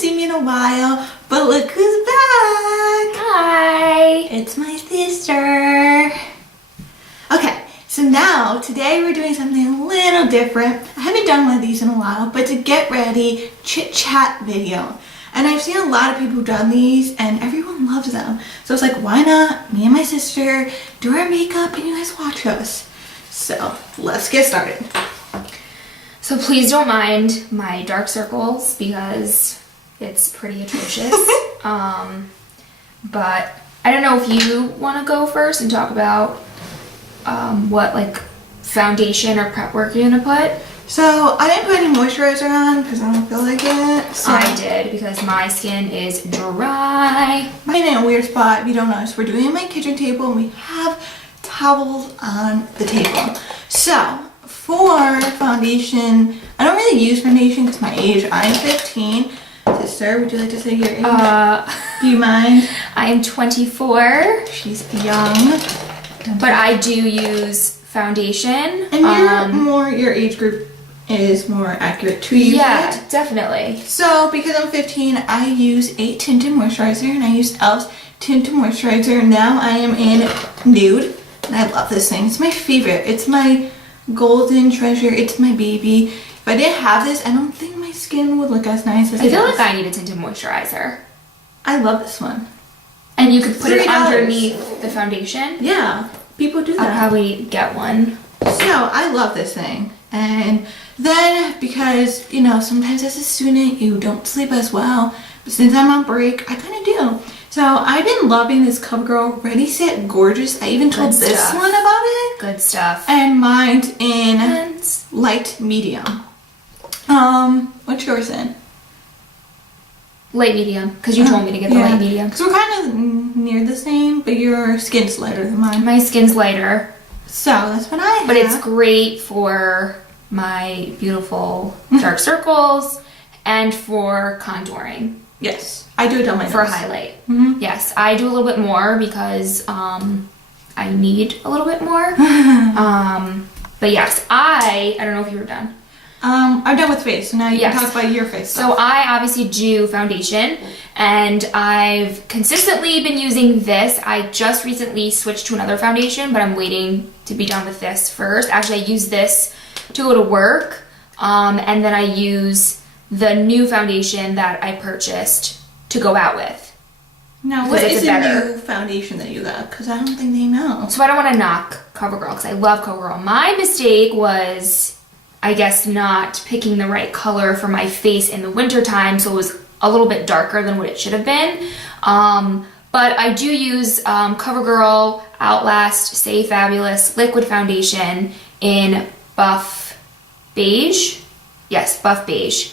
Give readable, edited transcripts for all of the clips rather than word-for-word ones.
seen me in a while, but look who's back! Hi! It's my sister. Okay, so now, today we're doing something a little different. I haven't done one of these in a while, but to get ready, chit chat video. And I've seen a lot of people who've done these and everyone loves them. So it's like, why not me and my sister do our makeup and you guys watch us? So let's get started. So please don't mind my dark circles because it's pretty atrocious. But I don't know if you want to go first and talk about what like foundation or prep work you're gonna put. So I didn't put any moisturizer on because I don't feel like it. So I did because my skin is dry. I'm in a weird spot. If you don't notice, we're doing it on my kitchen table and we have towels on the table. So for foundation, I don't really use foundation because my age. I'm 15. Sister, would you like to say your age? Do you mind? I am 24. She's young. But I do use foundation. And your age group is more accurate to use yeah, it. definitely. So because I'm 15, I use a tinted moisturizer and I used e.l.f.'s tinted moisturizer. Now I am in nude and I love this thing. It's my favorite. It's my golden treasure. It's my baby. If I didn't have this, I don't think my skin would look as nice as it I feel does. like I need a tinted moisturizer. I love this one. And you could put it $3. underneath the foundation. Yeah, people do that. I'll probably get one. So I love this thing. And then because, you know, sometimes as a student you don't sleep as well, but since I'm on break, I kind of do. So I've been loving this CoverGirl Ready Set Gorgeous. I even told this one about it. Good stuff. And mine's in light medium. What's yours in? Light medium, because you told me to get the light medium. Because we're kind of near the same, but your skin's lighter than mine. My skin's lighter. So that's what I have. But it's great for my beautiful dark circles and for contouring. Yes, I do it on my nose. For a highlight. Mm-hmm. Yes, I do a little bit more because I need a little bit more. But yes, I don't know if you were done. I'm done with face, so now you can talk about your face stuff. So I obviously do foundation, and I've consistently been using this. I just recently switched to another foundation, but I'm waiting to be done with this first. Actually, I use this to go to work, and then I use the new foundation that I purchased to go out with. Now, what is the new foundation that you got? Because I don't think they know. So I don't want to knock CoverGirl because I love CoverGirl. My mistake was, I guess, not picking the right color for my face in the winter time, so it was a little bit darker than what it should have been. But I do use CoverGirl Outlast Stay Fabulous Liquid Foundation in Buff Beige. Yes, Buff Beige.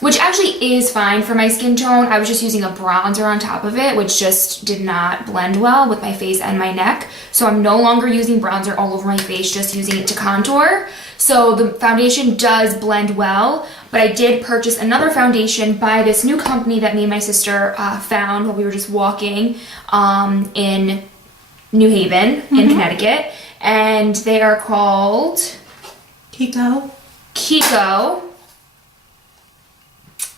Which actually is fine for my skin tone. I was just using a bronzer on top of it, which just did not blend well with my face and my neck. So I'm no longer using bronzer all over my face, just using it to contour. So the foundation does blend well, but I did purchase another foundation by this new company that me and my sister found while we were just walking in New Haven, in Connecticut. And they are called Kiko.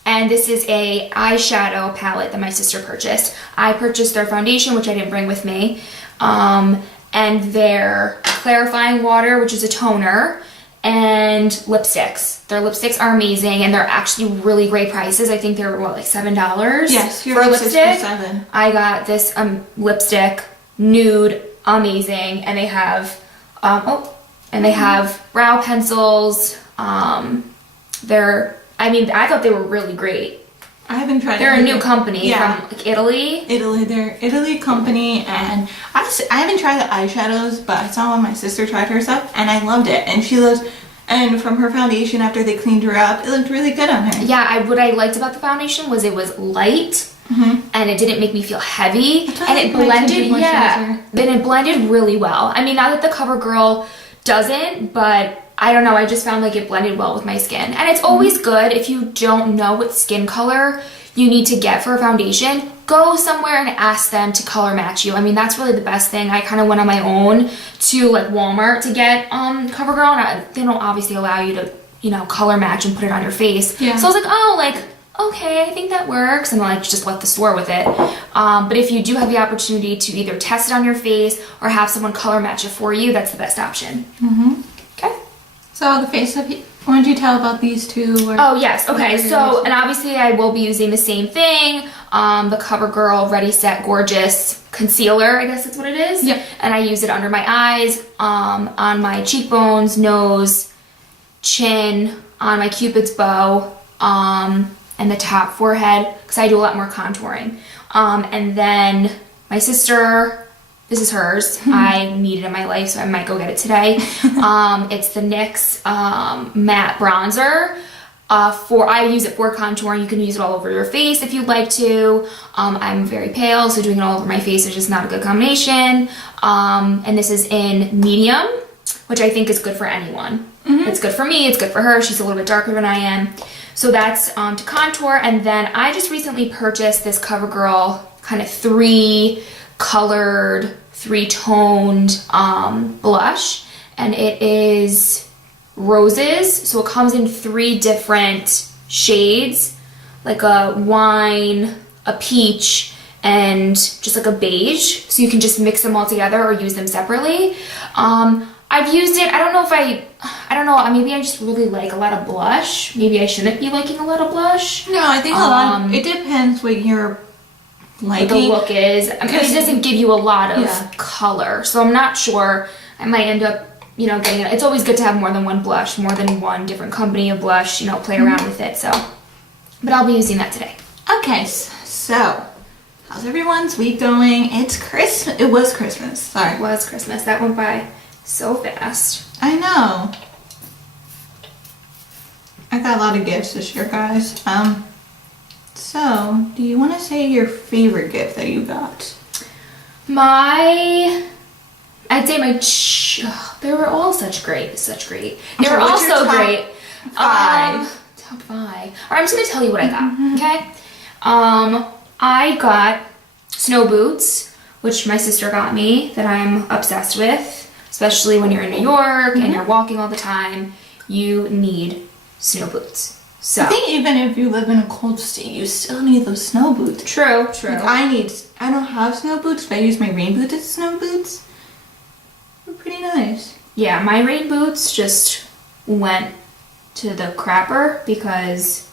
And this is a eyeshadow palette that my sister purchased. I purchased their foundation, which I didn't bring with me, and their clarifying water, which is a toner, and lipsticks. Their lipsticks are amazing, and they're actually really great prices. I think they were, what, like $7? Yes, for a lipstick. For $7. I got this lipstick, nude, amazing, and they have, they have brow pencils. I thought they were really great. I haven't tried. They're a new company from like Italy. They're an Italy company, and I haven't tried the eyeshadows, but I saw when my sister tried her stuff, and I loved it. And and from her foundation after they cleaned her up, it looked really good on her. Yeah, what I liked about the foundation was it was light, and it didn't make me feel heavy, and it blended. Then it blended really well. I mean, not that the CoverGirl doesn't, but I don't know, I just found like it blended well with my skin. And it's always good if you don't know what skin color you need to get for a foundation, go somewhere and ask them to color match you. I mean, that's really the best thing. I kind of went on my own to like Walmart to get CoverGirl, and they don't obviously allow you to, you know, color match and put it on your face. Yeah. So I was like, oh, like, okay, I think that works, and like just left the store with it. But if you do have the opportunity to either test it on your face or have someone color match it for you, that's the best option. Okay. So the face of, what did you tell about these two? Or oh yes, okay. So, and obviously I will be using the same thing, the CoverGirl Ready Set Gorgeous Concealer, I guess that's what it is. Yep. And I use it under my eyes, on my cheekbones, nose, chin, on my Cupid's bow, and the top forehead, because I do a lot more contouring. And then my sister, this is hers. I need it in my life, so I might go get it today. It's the NYX matte bronzer. I use it for contouring. You can use it all over your face if you'd like to. I'm very pale, so doing it all over my face is just not a good combination. And this is in medium, which I think is good for anyone. It's good for me, it's good for her. She's a little bit darker than I am. So that's to contour. And then I just recently purchased this CoverGirl kind of 3-colored, 3-toned blush. And it is roses. So it comes in 3 different shades, like a wine, a peach, and just like a beige. So you can just mix them all together or use them separately. I've used it, I don't know, maybe I just really like a lot of blush. Maybe I shouldn't be liking a lot of blush. No, I think a lot, it depends what you're liking. What the look is. I mean, it doesn't give you a lot of color, so I'm not sure. I might end up, getting it. It's always good to have more than one blush, more than one different company of blush, play around with it, so. But I'll be using that today. Okay, so, how's everyone's week going? It's Christmas. It was Christmas, sorry. It was Christmas. That went by so fast. I know. I got a lot of gifts this year, guys. So, do you want to say your favorite gift that you got? I'd say they were all such great. They were all so great. 5. Top 5. All right, I'm just gonna tell you what I got. Okay. I got snow boots, which my sister got me, that I'm obsessed with. Especially when you're in New York and you're walking all the time, you need snow boots. So I think even if you live in a cold state, you still need those snow boots. True. Like I don't have snow boots, but I use my rain boots as snow boots. They're pretty nice. Yeah, my rain boots just went to the crapper because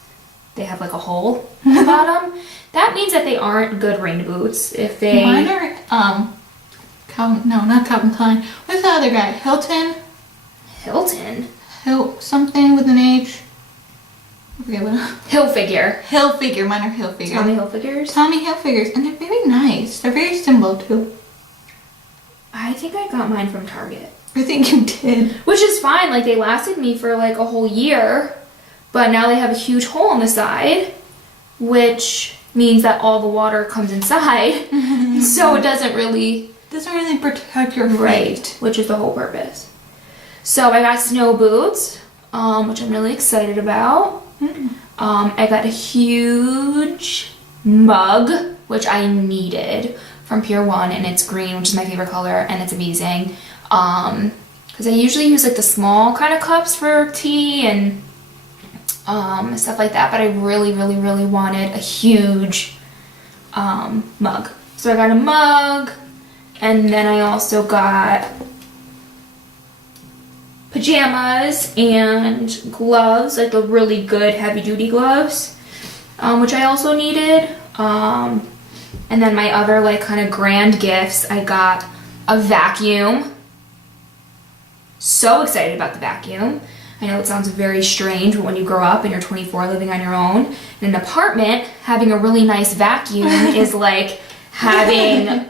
they have like a hole in the bottom. That means that they aren't good rain boots. If they Mine are not Calvin Klein. What's the other guy? Hilton? Something with an H. I forget what. Hilfiger. Mine are Hilfiger. Tommy Hilfigers. Tommy Hilfigers, and they're very nice. They're very simple too. I think I got mine from Target. I think you did. Which is fine. Like they lasted me for like a whole year, but now they have a huge hole on the side, which means that all the water comes inside, so it doesn't really protect your feet. Right, which is the whole purpose. So I got snow boots, which I'm really excited about. I got a huge mug, which I needed, from Pier 1, and it's green, which is my favorite color, and it's amazing. Because I usually use like the small kind of cups for tea and stuff like that, but I really, really, really wanted a huge mug. So I got a mug, and then I also got pajamas and gloves, like the really good heavy-duty gloves, which I also needed. And then my other like kind of grand gifts, I got a vacuum. So excited about the vacuum. I know it sounds very strange, but when you grow up and you're 24 living on your own in an apartment, having a really nice vacuum is like having,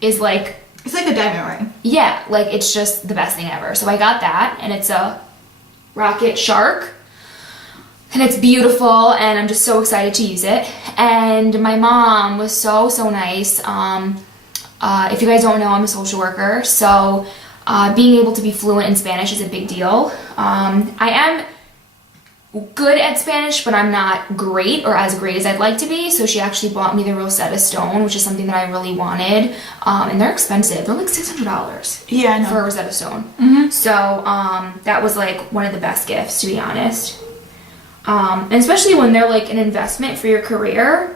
is like... It's like a diamond ring. Yeah, like it's just the best thing ever. So I got that, and it's a Rocket Shark. And it's beautiful, and I'm just so excited to use it. And my mom was so, so nice. If you guys don't know, I'm a social worker, so being able to be fluent in Spanish is a big deal. I am good at Spanish, but I'm not great, or as great as I'd like to be, so she actually bought me the Rosetta Stone, which is something that I really wanted. And they're expensive. They're like $600 yeah, I know. for a Rosetta Stone. So that was like one of the best gifts, to be honest. And especially when they're like an investment for your career.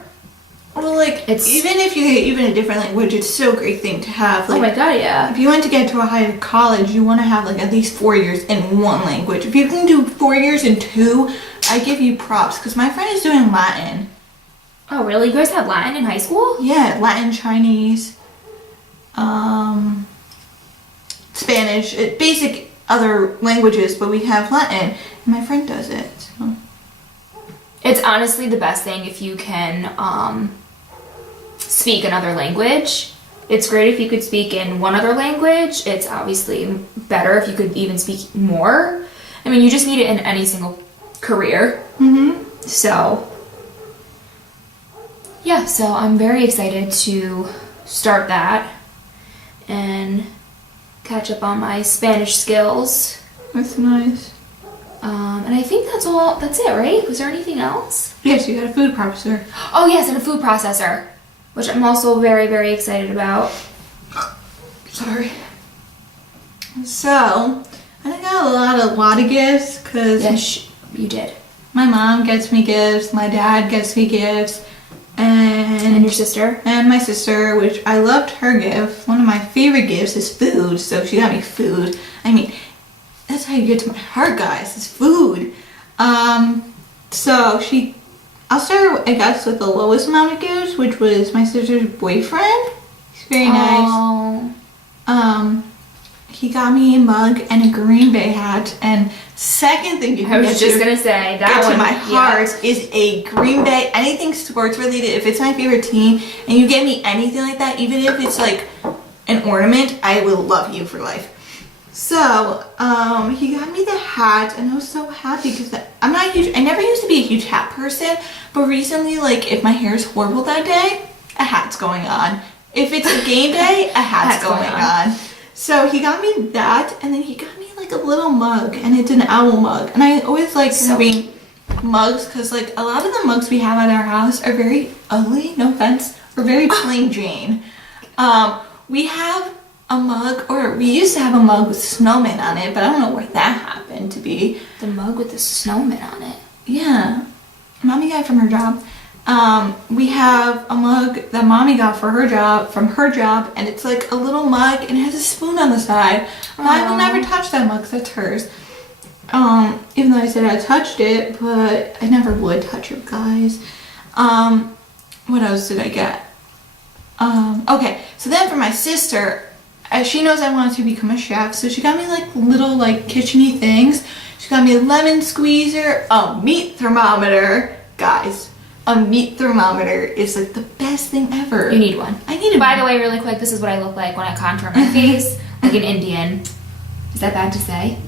Well, like, even if you hate even a different language, it's still a great thing to have. Like, oh my god, yeah. If you want to get to a higher college, you want to have like at least 4 years in one language. If you can do 4 years in two, I give you props, because my friend is doing Latin. Oh, really? You guys have Latin in high school? Yeah, Latin, Chinese, Spanish, basic other languages, but we have Latin, and my friend does it. So. It's honestly the best thing if you can speak another language. It's great if you could speak in one other language. It's obviously better if you could even speak more. I mean, you just need it in any single career. So, yeah, so I'm very excited to start that and catch up on my Spanish skills. That's nice. And I think that's it, right? Was there anything else? Yes, you got a food processor. Oh yes, and a food processor, which I'm also very, very excited about. Sorry. So, I got a lot of gifts, because Yes, you did. my mom gets me gifts, my dad gets me gifts, And your sister? and my sister, which I loved her gift. One of my favorite gifts is food, so she got me food. I mean, that's how you get to my heart, guys, is food. So I'll start, I guess, with the lowest amount of gifts, which was my sister's boyfriend. He's very nice. He got me a mug and a Green Bay hat, and second thing you I can was just gonna say that get one to my heart is a Green Bay, anything sports related. If it's my favorite team and you get me anything like that, even if it's like an ornament, I will love you for life. So he got me the hat, and I was so happy because I'm not huge. I never used to be a huge hat person, but recently, like, if my hair is horrible that day, a hat's going on. If it's a game day, a hat's going on. So he got me that, and then he got me like a little mug, and it's an owl mug. And I always like having mugs, because like a lot of the mugs we have at our house are very ugly, no offense, or very plain Jane. We have a mug, or we used to have a mug with snowman on it, but I don't know where that happened to be. The mug with the snowman on it. Yeah, mommy got it from her job. We have a mug that mommy got from her job, and it's like a little mug, and it has a spoon on the side. I will never touch that mug, 'cause that's hers. Even though I said I touched it, but I never would touch it, guys. What else did I get? Okay, so then for my sister, she knows I wanted to become a chef, so she got me like little like kitchen-y things. She got me a lemon squeezer, a meat thermometer, guys. A meat thermometer is like the best thing ever. You need one. I need it. By the way, really quick, this is what I look like when I contour my face, like an Indian. Is that bad to say?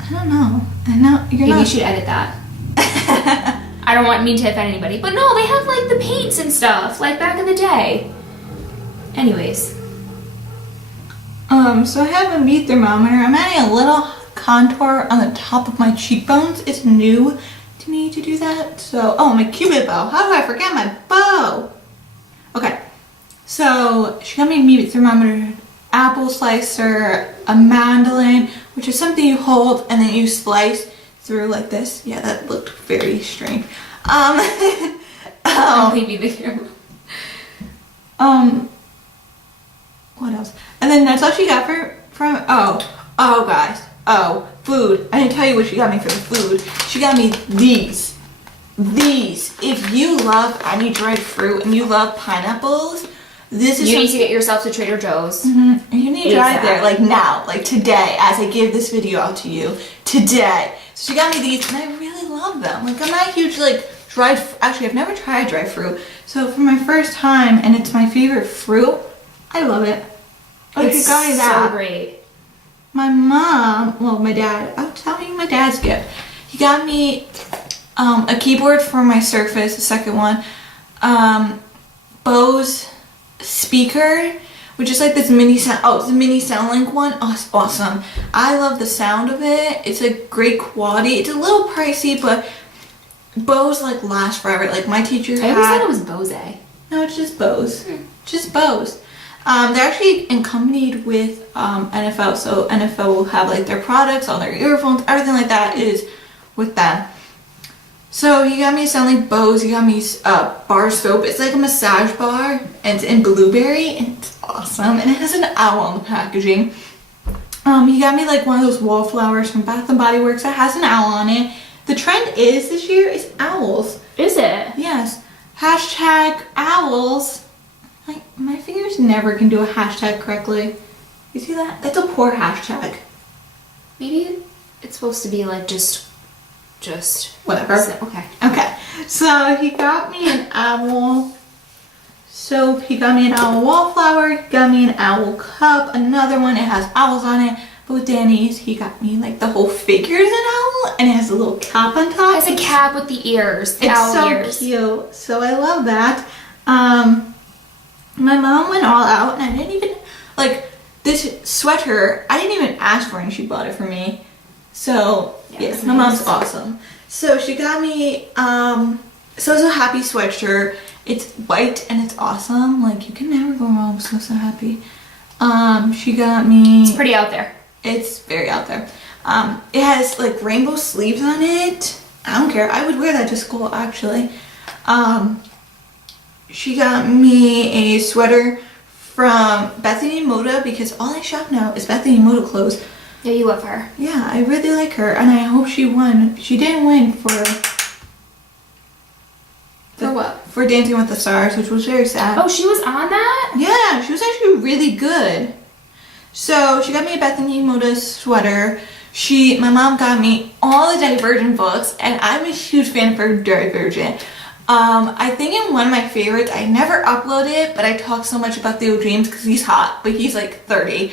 I don't know. I know you're Maybe not. you should edit that. I don't want me to offend anybody, but no, they have like the paints and stuff, like back in the day. Anyways. So I have a meat thermometer. I'm adding a little contour on the top of my cheekbones. It's new to me to do that. So, my Cupid bow. How do I forget my bow? Okay. So she got me a meat thermometer, apple slicer, a mandolin, which is something you hold and then you slice through like this. Yeah, that looked very strange. Maybe the camera. What else? And then that's all she got from guys. Food. I didn't tell you what she got me for the food. She got me these. If you love any dried fruit and you love pineapples, this is You need to get yourself to Trader Joe's. You need to drive there, ASAP. like now, like today, as I give this video out to you. Today. So she got me these, and I really love them. Like, I'm not a huge, like, actually, I've never tried dried fruit. So for my first time, and it's my favorite fruit, I love it. Oh, It's she got me that. so great. My dad, I'll tell you my dad's gift. He got me a keyboard for my Surface, the second one, Bose speaker, which is like this mini sound, it's a mini SoundLink one. Oh, it's awesome. I love the sound of it. It's a great quality. It's a little pricey, but Bose like lasts forever. Like my teacher I always thought it was Bose. No, it's just Bose. Just Bose. They're actually accompanied with NFL, so NFL will have like their products, all their earphones, everything like that is with them. So he got me some like bows. He got me bar soap. It's like a massage bar, and it's in blueberry, and it's awesome. And it has an owl on the packaging. He got me like one of those wallflowers from Bath and Body Works that has an owl on it. The trend this year is owls. Is it? Yes. Hashtag owls. My fingers never can do a hashtag correctly. You see that? That's a poor hashtag. Maybe it's supposed to be like just whatever. Okay. Okay. So he got me an owl soap. He got me an owl wallflower. He got me an owl cup. Another one. It has owls on it. But with Danny's, he got me like the whole figure is an owl, and it has a little cap on top. It has a cap with the ears. The It's owl so ears. cute. So I love that. My mom went all out, and I didn't even like this sweater. I didn't even ask for it, and she bought it for me. So yes, my mom's awesome. So she got me So Happy sweatshirt. It's white and it's awesome. Like you can never go wrong with So Happy. She got me. It's pretty out there. It's very out there. It has like rainbow sleeves on it. I don't care. I would wear that to school actually. She got me a sweater from Bethany Moda because all I shop now is Bethany Moda clothes. Yeah, you love her. Yeah, I really like her, and I hope she won. She didn't win for what? For Dancing with the Stars, which was very sad. Oh, she was on that? Yeah, she was actually really good. So she got me a Bethany Moda sweater. My mom got me all the Divergent books, and I'm a huge fan for Divergent. I think in one of my favorites, I never upload it, but I talk so much about Theo James because he's hot, but he's like 30.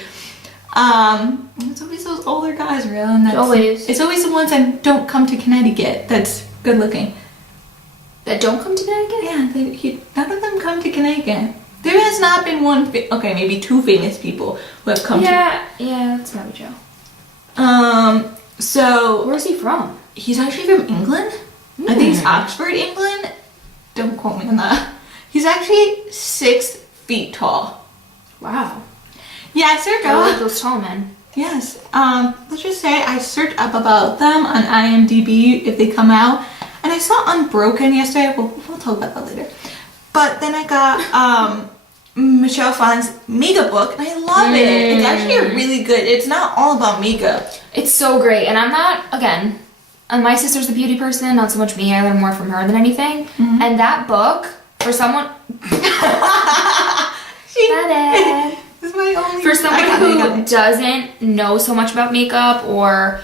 It's always those older guys, real, and it's always the ones that don't come to Connecticut. That's good looking. That don't come to Connecticut? Yeah, none of them come to Connecticut. There has not been one, maybe two famous people who have come to. Yeah, that's probably true. So where's he from? He's actually from England. I think it's Oxford, England. Don't quote me on that. He's actually 6 feet tall. Wow. Yeah, I searched I up. like those tall men. Yes. Let's just say I searched up about them on IMDb if they come out. And I saw Unbroken yesterday. We'll talk about that later. But then I got Michelle Phan's makeup book, and I love it. It's actually really good. It's not all about makeup. It's so great. And I'm not, again, my sister's a beauty person, not so much me. I learn more from her than anything. Mm-hmm. And that book, for someone... This is my only... For someone who doesn't know so much about makeup or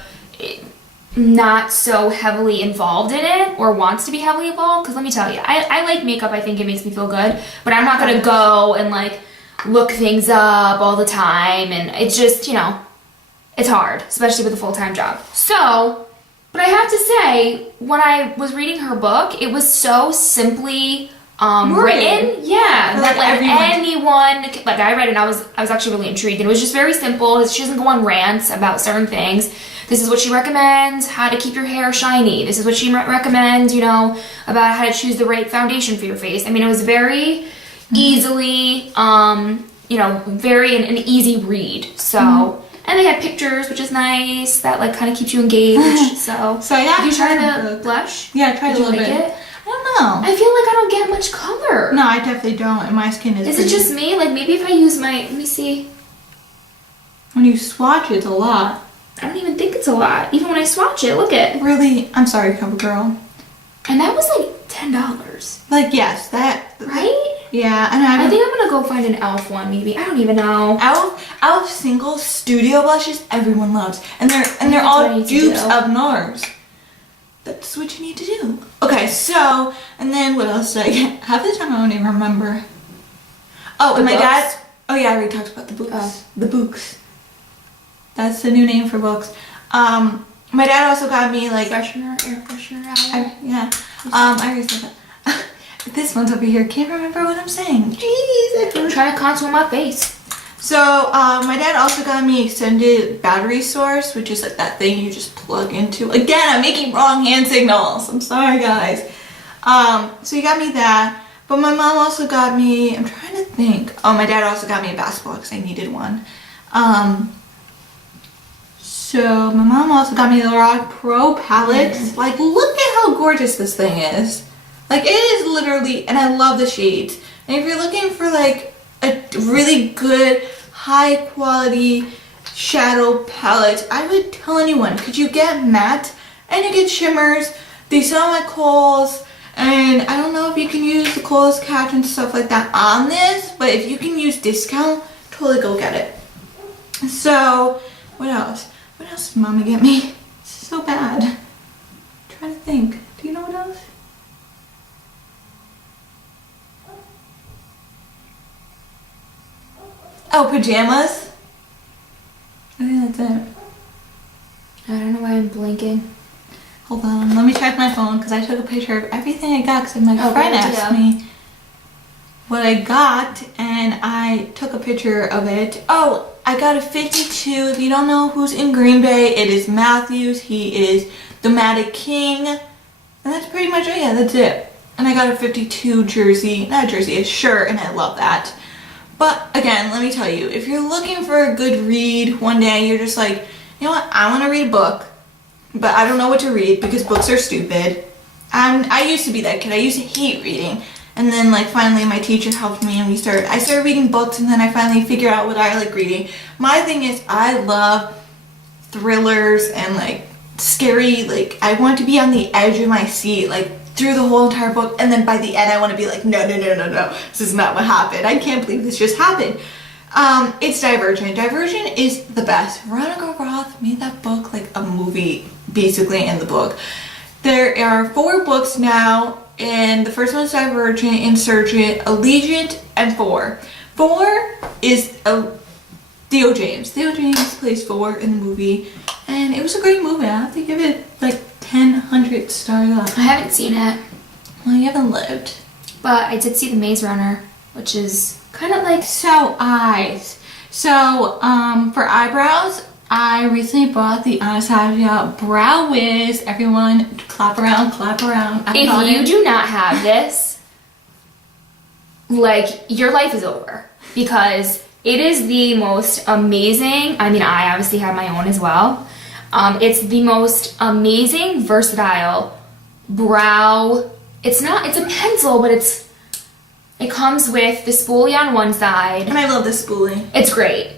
not so heavily involved in it or wants to be heavily involved, because let me tell you, I like makeup. I think it makes me feel good, but I'm not going to go and like look things up all the time, and it's just, it's hard, especially with a full-time job. So, but I have to say, when I was reading her book, it was so simply written, that like anyone, like I read it and I was actually really intrigued, and it was just very simple. She doesn't go on rants about certain things. This is what she recommends, how to keep your hair shiny. This is what she recommends, about how to choose the right foundation for your face. I mean, it was very easily, very an easy read. So, and they had pictures, which is nice. That like kind of keeps you engaged. So yeah, did you try the blush? Yeah, I tried a little bit. It? I don't know. I feel like I don't get much color. No, I definitely don't. And my skin is. Is it just me? Like maybe if I use let me see. When you swatch, it's a lot. I don't even think it's a lot. Even when I swatch it, look at. Really? I'm sorry, CoverGirl. And that was like $10. Like, yes, that. Right? Yeah, and I think I'm gonna go find an e.l.f. one, maybe. I don't even know. e.l.f. single studio blushes everyone loves. And they're all dupes of NARS. That's what you need to do. Okay, so, and then what else did I get? Half the time I don't even remember. Oh, and my dad. Oh yeah, I already talked about the books. Oh. The books. That's the new name for books. My dad also got me like air freshener. I already said that. This one's over here. Can't remember what I'm saying. Jeez. I'm trying to contour my face. So my dad also got me extended battery source, which is like that thing you just plug into. Again, I'm making wrong hand signals. I'm sorry, guys. So he got me that. But my mom also got me, I'm trying to think. Oh, my dad also got me a basketball because I needed one. So my mom also got me the Rock Pro palettes. Like, look at how gorgeous this thing is. Like, it is literally, and I love the shades. And if you're looking for like a really good, high quality shadow palette, I would tell anyone, because you get matte and you get shimmers. They sell them at Kohl's, and I don't know if you can use the Kohl's cash and stuff like that on this, but if you can use discount, totally go get it. So, what else? What else did Mama get me? This is so bad. I'm trying to think. Do you know what else? Oh, pajamas? I think that's it. I don't know why I'm blinking. Hold on, let me check my phone because I took a picture of everything I got because my friend asked me what I got and I took a picture of it. Oh, I got a 52. If you don't know who's in Green Bay, it is Matthews. He is the Matic King. And that's pretty much it. Yeah, that's it. And I got a 52 jersey. Not a jersey, a shirt, and I love that. But again, let me tell you, if you're looking for a good read one day, you're just like, you know what, I want to read a book, but I don't know what to read because books are stupid. I used to be that kid. I used to hate reading. And then like finally my teacher helped me and I started reading books, and then I finally figured out what I like reading. My thing is I love thrillers and like scary, like I want to be on the edge of my seat like through the whole entire book, and then by the end I want to be like, no, this is not what happened. I can't believe this just happened. It's Divergent. Divergent is the best. Veronica Roth made that book like a movie basically in the book. There are 4 books now, and the first one is Divergent, Insurgent, Allegiant, and 4. 4 is Theo James. Theo James plays 4 in the movie, and it was a great movie. I have to give it like 100 stars up. I haven't seen it. Well, you haven't lived. But I did see The Maze Runner, which is kind of like... So, eyes. So, for eyebrows, I recently bought the Anastasia Brow Wiz. Everyone, clap around, clap around. If you do not have this, like, your life is over. Because it is the most amazing... I mean, I obviously have my own as well. It's the most amazing, versatile brow. It's a pencil, but it comes with the spoolie on one side. And I love the spoolie. It's great.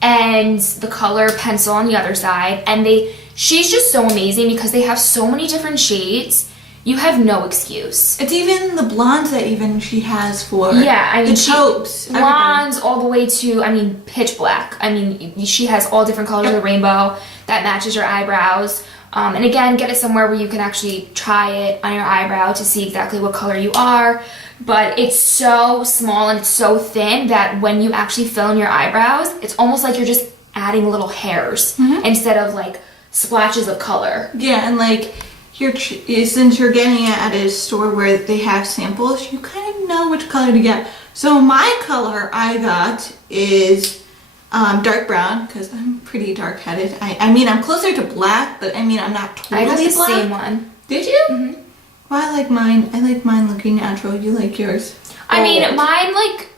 And the color pencil on the other side. And she's just so amazing because they have so many different shades. You have no excuse. It's even the blondes that even she has for I mean, the taupes. Blondes all the way to, I mean, pitch black. I mean, she has all different colors of the rainbow that matches your eyebrows. And again, get it somewhere where you can actually try it on your eyebrow to see exactly what color you are. But it's so small and it's so thin that when you actually fill in your eyebrows, it's almost like you're just adding little hairs instead of like splashes of color. Yeah, and like since you're getting it at a store where they have samples, you kind of know which color to get. So my color I got is dark brown because I'm pretty dark-headed. I mean, I'm closer to black, but I mean, I'm not totally black. I got the same one. Did you? Mm-hmm. Well, I like mine. I like mine looking natural. You like yours? I mean, mine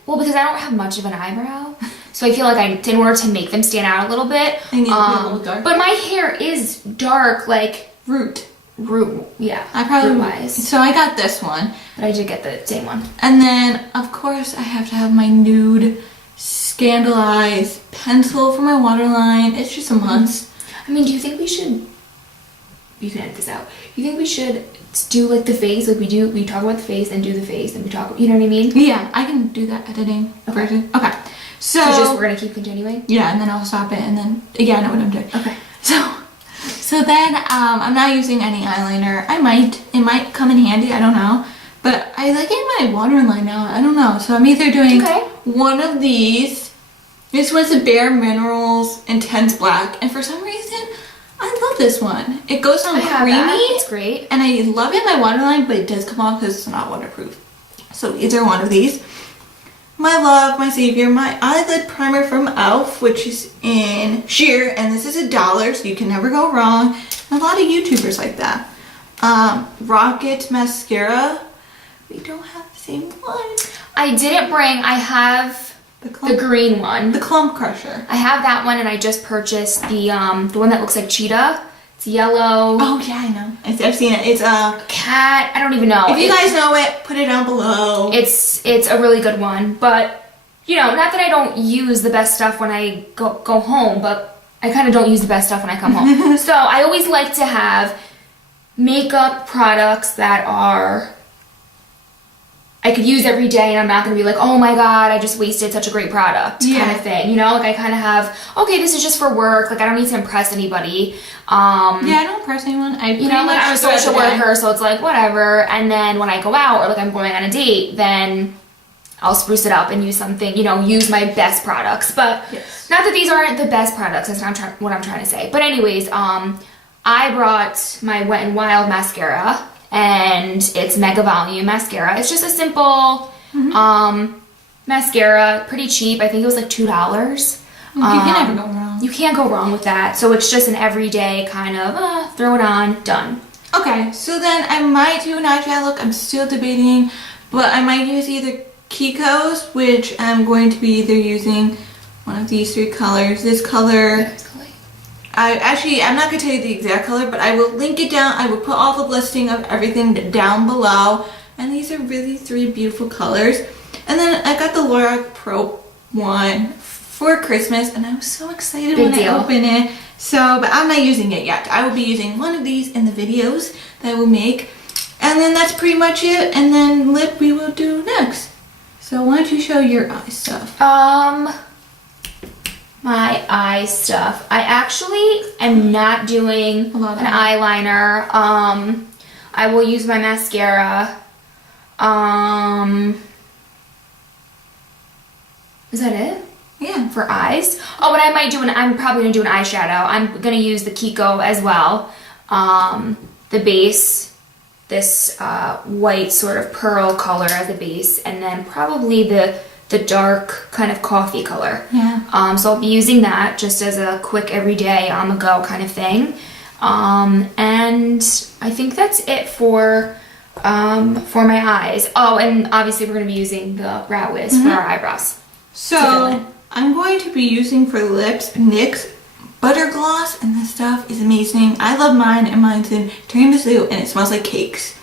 because I don't have much of an eyebrow, so I feel like in order to make them stand out a little bit, I need to be a little dark. But my hair is dark, like root. Yeah. I probably wise. So I got this one, but I did get the same one. And then, of course, I have to have my nude Scandalized pencil for my waterline. It's just a must. I mean, do you think we should? You can edit this out. You think we should do like the face, like we talk about the face and do the face, and we talk, you know what I mean? Yeah, I can do that editing version. Okay. So we're gonna keep continuing? Yeah, and then I'll stop it and then again what I'm doing. Okay. So then I'm not using any eyeliner. It might come in handy, I don't know. But I like it in my waterline now. I don't know. So I'm either doing one of these. This one's a Bare Minerals Intense Black, and for some reason I love this one. It goes on creamy. It's great. And I love it in my waterline, but it does come off because it's not waterproof. So either one of these. My love, my savior, my eyelid primer from e.l.f., which is in sheer, and this is $1, so you can never go wrong. And a lot of YouTubers like that. Rocket mascara. We don't have the same one. I didn't bring. I have The green one. The Clump Crusher. I have that one, and I just purchased the one that looks like cheetah. It's yellow. Oh yeah, I know. I've seen it. It's a cat. I don't even know. If you guys know it, put it down below. It's a really good one, but you know, not that I don't use the best stuff when I go home, but I kind of don't use the best stuff when I come home. So I always like to have makeup products that I could use every day, and I'm not going to be like, oh my god, I just wasted such a great product, kind of thing. You know, like I kind of have, okay, this is just for work. Like I don't need to impress anybody. I don't impress anyone. I'm a social worker, so it's like whatever. And then when I go out or like I'm going on a date, then I'll spruce it up and use something, you know, use my best products. But not that these aren't the best products. That's not what I'm trying to say. But anyways, I brought my Wet n Wild mascara. And it's Mega Volume mascara. It's just a simple mascara, pretty cheap. I think it was like $2. You can never go wrong. You can't go wrong with that. So it's just an everyday kind of throw it on, done. Okay, so then I might do an eyeshadow look. I'm still debating, but I might use either Kiko's, which I'm going to be either using one of these 3 colors. This color. I'm not going to tell you the exact color, but I will link it down. I will put all the listing of everything down below. And these are really 3 beautiful colors. And then I got the Lorac Pro one for Christmas, and I was so excited when I opened it. So, but I'm not using it yet. I will be using one of these in the videos that I will make. And then that's pretty much it. And then lip we will do next. So why don't you show your eye stuff? My eye stuff. I actually am not doing an eyeliner. I will use my mascara. Is that it? Yeah. For eyes? Oh, but I'm probably gonna do an eyeshadow. I'm gonna use the Kiko as well. The base, this white sort of pearl color as a base, and then probably the dark kind of coffee color. Yeah. So I'll be using that just as a quick everyday on the go kind of thing. And I think that's it for my eyes. Oh, and obviously we're going to be using the Brow Wiz for our eyebrows. So I'm going to be using for lips NYX Butter Gloss, and this stuff is amazing. I love mine, and mine's in tiramisu, and it smells like cakes.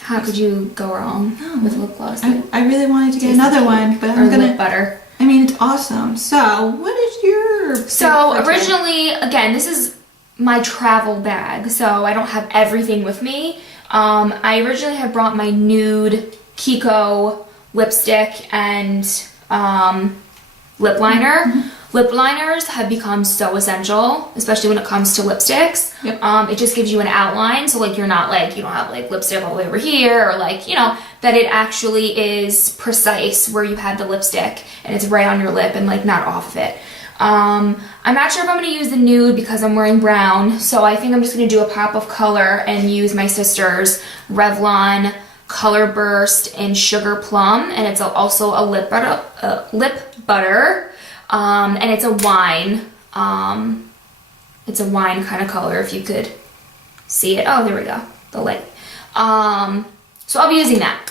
How could you go wrong with lip gloss? I really wanted to get another one, but I'm gonna lip butter. I mean, it's awesome. So, what is your? So originally, again, this is my travel bag, so I don't have everything with me. I originally had brought my nude Kiko lipstick and lip liner. Lip liners have become so essential, especially when it comes to lipsticks. Yep. It just gives you an outline, so like you're not like, you don't have like lipstick all the way over here, or like, you know, that it actually is precise where you have the lipstick and it's right on your lip and like not off of it. I'm not sure if I'm going to use the nude because I'm wearing brown, so I think I'm just going to do a pop of color and use my sister's Revlon Color Burst in Sugar Plum, and it's also a lip butter. And it's a wine. It's a wine kind of color, if you could see it. Oh, there we go. The light. So I'll be using that.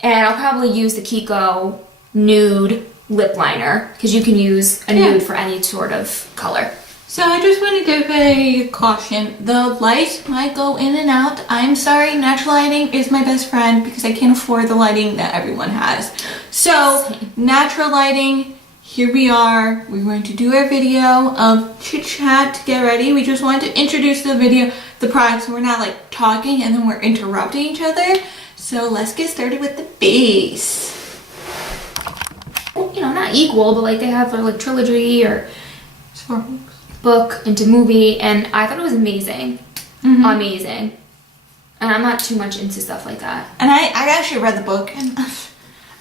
And I'll probably use the Kiko nude lip liner, because you can use a nude for any sort of color. So I just want to give a caution. The light might go in and out. I'm sorry, natural lighting is my best friend because I can't afford the lighting that everyone has. So natural lighting, here we are. We're going to do our video of chit chat to get ready. We just wanted to introduce the video, the products, so we're not like talking and then we're interrupting each other. So let's get started with the base. Well, you know, not equal, but like they have their like trilogy or Sorry. book into movie, and I thought it was amazing. Amazing. And I'm not too much into stuff like that. And I actually read the book, and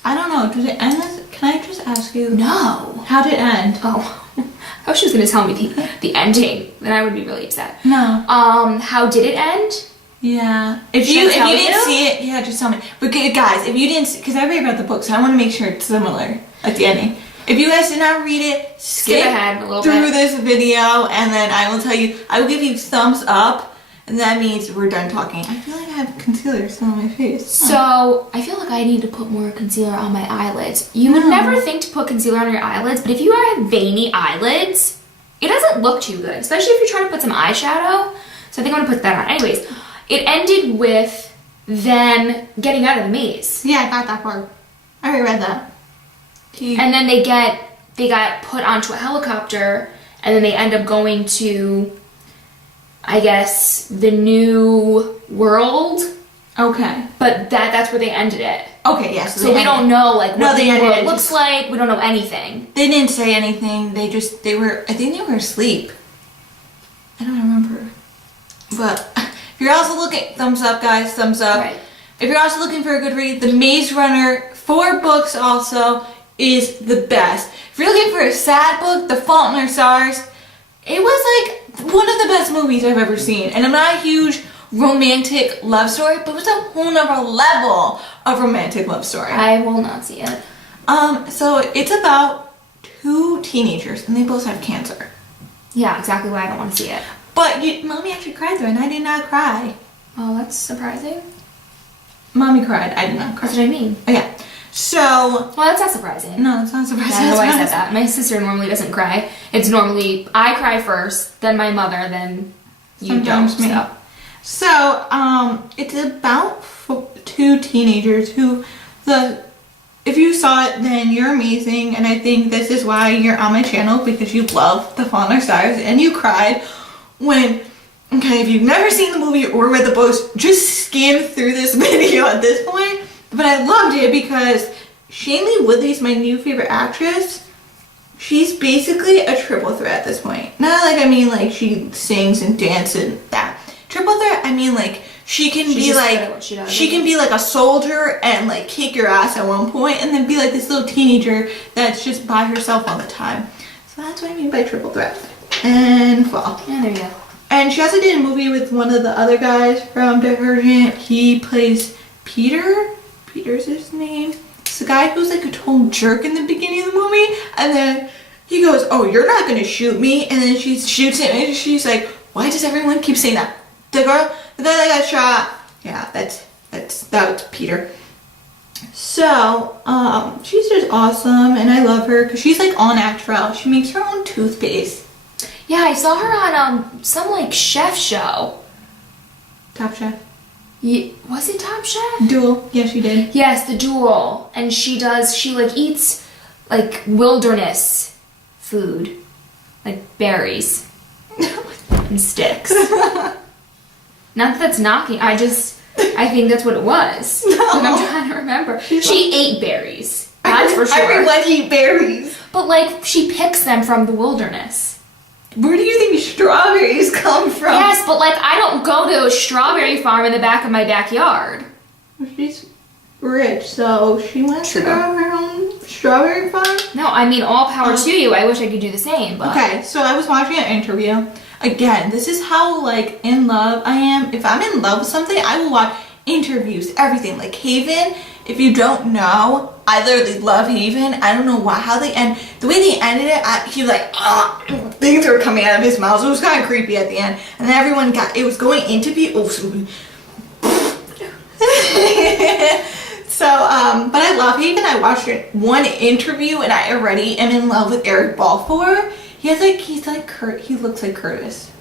I don't know, did it end? Can I just ask you? No. How did it end? Oh, I wish she was going to tell me the ending. Then I would be really upset. No. How did it end? Yeah. If you didn't see it, yeah, just tell me. But guys, if you didn't, because I already read the book, so I want to make sure it's similar at the ending. If you guys did not read it, skip ahead a little through bit this video, and then I will tell you. I will give you thumbs up, and that means we're done talking. I feel like I have concealer still on my face. So, I feel like I need to put more concealer on my eyelids. You would never think to put concealer on your eyelids, but if you have veiny eyelids, it doesn't look too good, especially if you're trying to put some eyeshadow. So I think I'm gonna put that on. Anyways, it ended with them getting out of the maze. Yeah, I got that part. I already read that. And then they got put onto a helicopter, and then they end up going to, I guess, the new world. Okay. But that's where they ended it. Okay, yes. So we don't know like what the ended world it looks like. We don't know anything. They didn't say anything. I think they were asleep. I don't remember. But if you're also looking, thumbs up, guys, thumbs up. Right. If you're also looking for a good read, The Maze Runner, 4 books also, is the best. If you're looking for a sad book, The Fault in Our Stars, it was like one of the best movies I've ever seen. And I'm not a huge romantic love story, but it was a whole nother level of romantic love story. I will not see it. So it's about 2 teenagers, and they both have cancer. Yeah, exactly why I don't want to see it. But Mommy actually cried through it, and I did not cry. Oh, that's surprising. Mommy cried, I did not cry. That's what I mean. Okay, so... Well, that's not surprising. No, it's not surprising. I know why I said that. My sister normally doesn't cry. It's normally I cry first, then my mother, then you Sometimes don't. me. So, it's about 2 teenagers who, if you saw it, then you're amazing, and I think this is why you're on my channel, because you love The Fault in Our Stars, and you cried when, okay, if you've never seen the movie or read the books, just skim through this video at this point, but I loved it because Shailene Woodley's my new favorite actress. She's basically a triple threat at this point. Not like, I mean, like, she sings and dances and that. Triple threat, I mean, like, she can be like, she can be like a soldier and like kick your ass at one point, and then be like this little teenager that's just by herself all the time. So that's what I mean by triple threat. And Fall. Yeah, there you go. And she also did a movie with one of the other guys from Divergent. He plays Peter. Peter's his name. It's the guy who's like a total jerk in the beginning of the movie, and then he goes, "Oh, you're not gonna shoot me," and then she shoots him, and she's like, "Why does everyone keep saying that?" The guy that got shot. Yeah, that was Peter. So, she's just awesome, and I love her because she's like on Actrell. She makes her own toothpaste. Yeah, I saw her on some like chef show. Top Chef. Was it Top Chef? Duel. Yeah, she did. Yes, the Duel. And she like eats like wilderness food, like berries and sticks. Not that that's knocking. I think that's what it was. No. Like, I'm trying to remember. She ate berries. That's for sure. Everyone eat berries. But like, she picks them from the wilderness. Where do you think strawberries come from? Yes, but like, I don't go to a strawberry farm in the back of my backyard. She's rich, so she wants to True. grow her own strawberry farm. No, I mean, all power to you. I wish I could do the same, but... Okay, so I was watching an interview. Again, this is how, like, in love I am. If I'm in love with something, I will watch interviews, everything. Like, Haven, if you don't know, I literally love Haven. I don't know how they end. The way they ended it, he was like, things were coming out of his mouth. So it was kind of creepy at the end. And then everyone it was going into people. So, but I love Haven. I watched one interview and I already am in love with Eric Balfour. He looks like Curtis.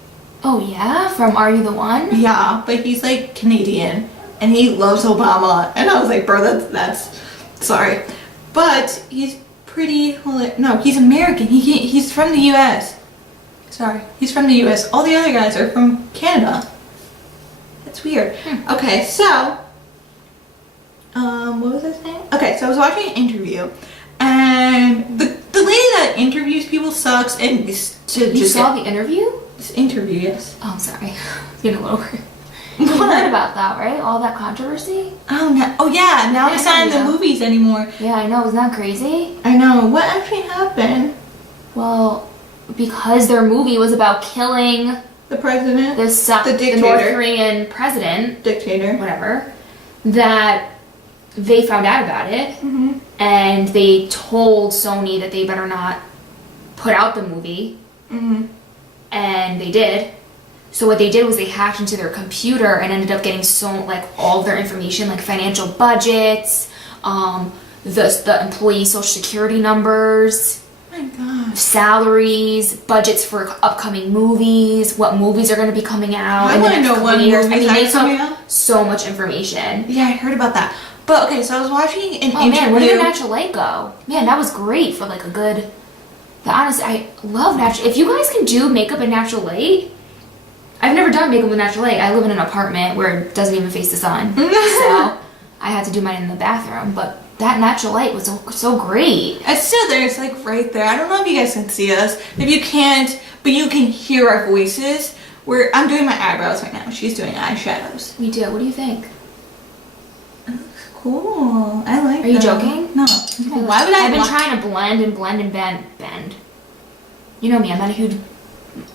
Oh yeah? From Are You the One? Yeah, but he's like Canadian and he loves Obama. And I was like, bro, that's sorry. But he's pretty, no, he's American. He's from the US. Sorry, he's from the US. All the other guys are from Canada. That's weird. Okay, so, what was I saying? Okay, so I was watching an interview, and the lady that interviews people sucks, and You saw the interview? This interview, yes. Oh, I'm sorry. Getting a little worried. You heard about that, right? All that controversy? Oh, no. Oh yeah, now it's not in the movies anymore. Yeah, I know. Isn't that crazy? I know. What actually happened? Well, because their movie was about killing The president? the dictator. North Korean president, Dictator. whatever, that they found out about it, Mm-hmm. and they told Sony that they better not put out the movie, Mm-hmm. and they did. So what they did was they hacked into their computer and ended up getting like all of their information, like financial budgets, the employee social security numbers, Oh my gosh. salaries, budgets for upcoming movies, what movies are going to be coming out. I in the want to next know couple what years. movies they are coming took out. so much information. Yeah, I heard about that. But okay, so I was watching an Oh interview. man, where did Natural Light go? Man, that was great for like a good. But honestly, I love natural. If you guys can do makeup in Natural Light, I've never done makeup with Natural Light. I live in an apartment where it doesn't even face the sun, so I had to do mine in the bathroom. But that Natural Light was so great. It's still there. It's like right there. I don't know if you guys can see us. If you can't, but you can hear our voices. I'm doing my eyebrows right now. She's doing eyeshadows. Me too. What do you think? Cool. I like. Are you that. joking? No. Why would I? I've been trying to blend and bend. You know me. I'm not a huge.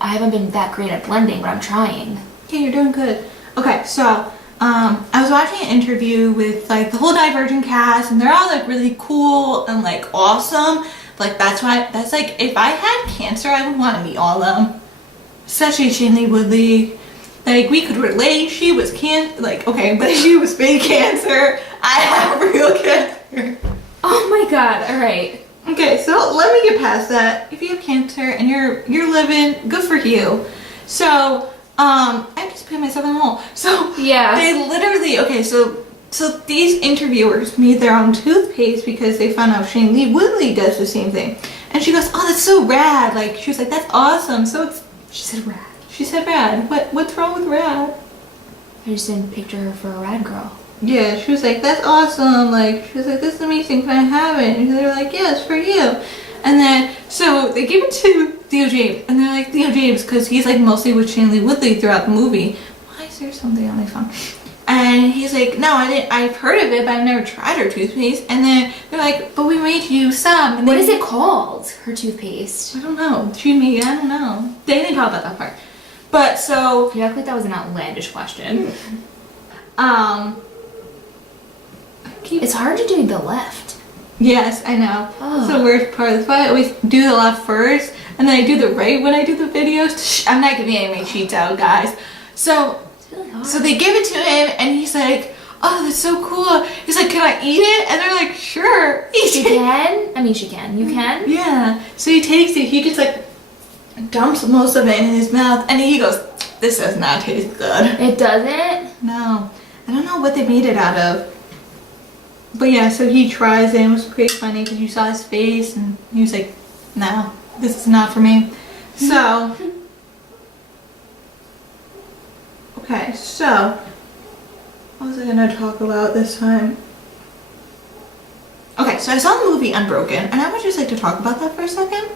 I haven't been that great at blending, but I'm trying. Yeah, you're doing good. Okay, so I was watching an interview with like the whole Divergent cast, and they're all like really cool and like awesome. Like that's like if I had cancer, I would want to meet all of them. Especially Shailene Woodley. Like we could relate. She was but she was fake cancer. I have real cancer. Oh my god! All right. Okay, so let me get past that. If you have cancer and you're living, good for you. So, I just put myself in the hole. So Yeah. they literally so these interviewers made their own toothpaste because they found out Shailene Woodley does the same thing. And she goes, "Oh, that's so rad!" Like she was like, "That's awesome." So She said rad. she said, "Rad." What's wrong with rad? I just didn't picture her for a rad girl. Yeah, she was like, "That's awesome." Like she was like, "This is amazing. Can I have it?" And they were like, "Yeah, it's for you." And then so they give it to Theo James, and they're like, "Theo James," because he's like mostly with Shailene Woodley throughout the movie. Why is there something on my phone? And he's like, "No, I didn't. I've heard of it, but I've never tried her toothpaste." And then they're like, "But we made you some." And What then, is it called? Her toothpaste. I don't know. I don't know. They didn't talk about that part. But so You act like that was an outlandish question. It's hard to do the left. Yes, I know. Oh. That's the worst part. That's why I always do the left first, and then I do the right when I do the videos. I'm not giving any of my cheats out, guys. So, It's really hard. so they give it to him, and he's like, "Oh, that's so cool." He's like, "Can I eat it?" And they're like, "Sure, eat She it." can? I mean, she can. You can? Yeah. So he takes it. He just like dumps most of it in his mouth, and he goes, "This does not taste good." It doesn't? No, I don't know what they made it out of. But yeah, so he tries it, and it was pretty funny because you saw his face and he was like, "No, this is not for me." So, okay, so, what was I going to talk about this time? Okay, so I saw the movie Unbroken, and I would just like to talk about that for a second.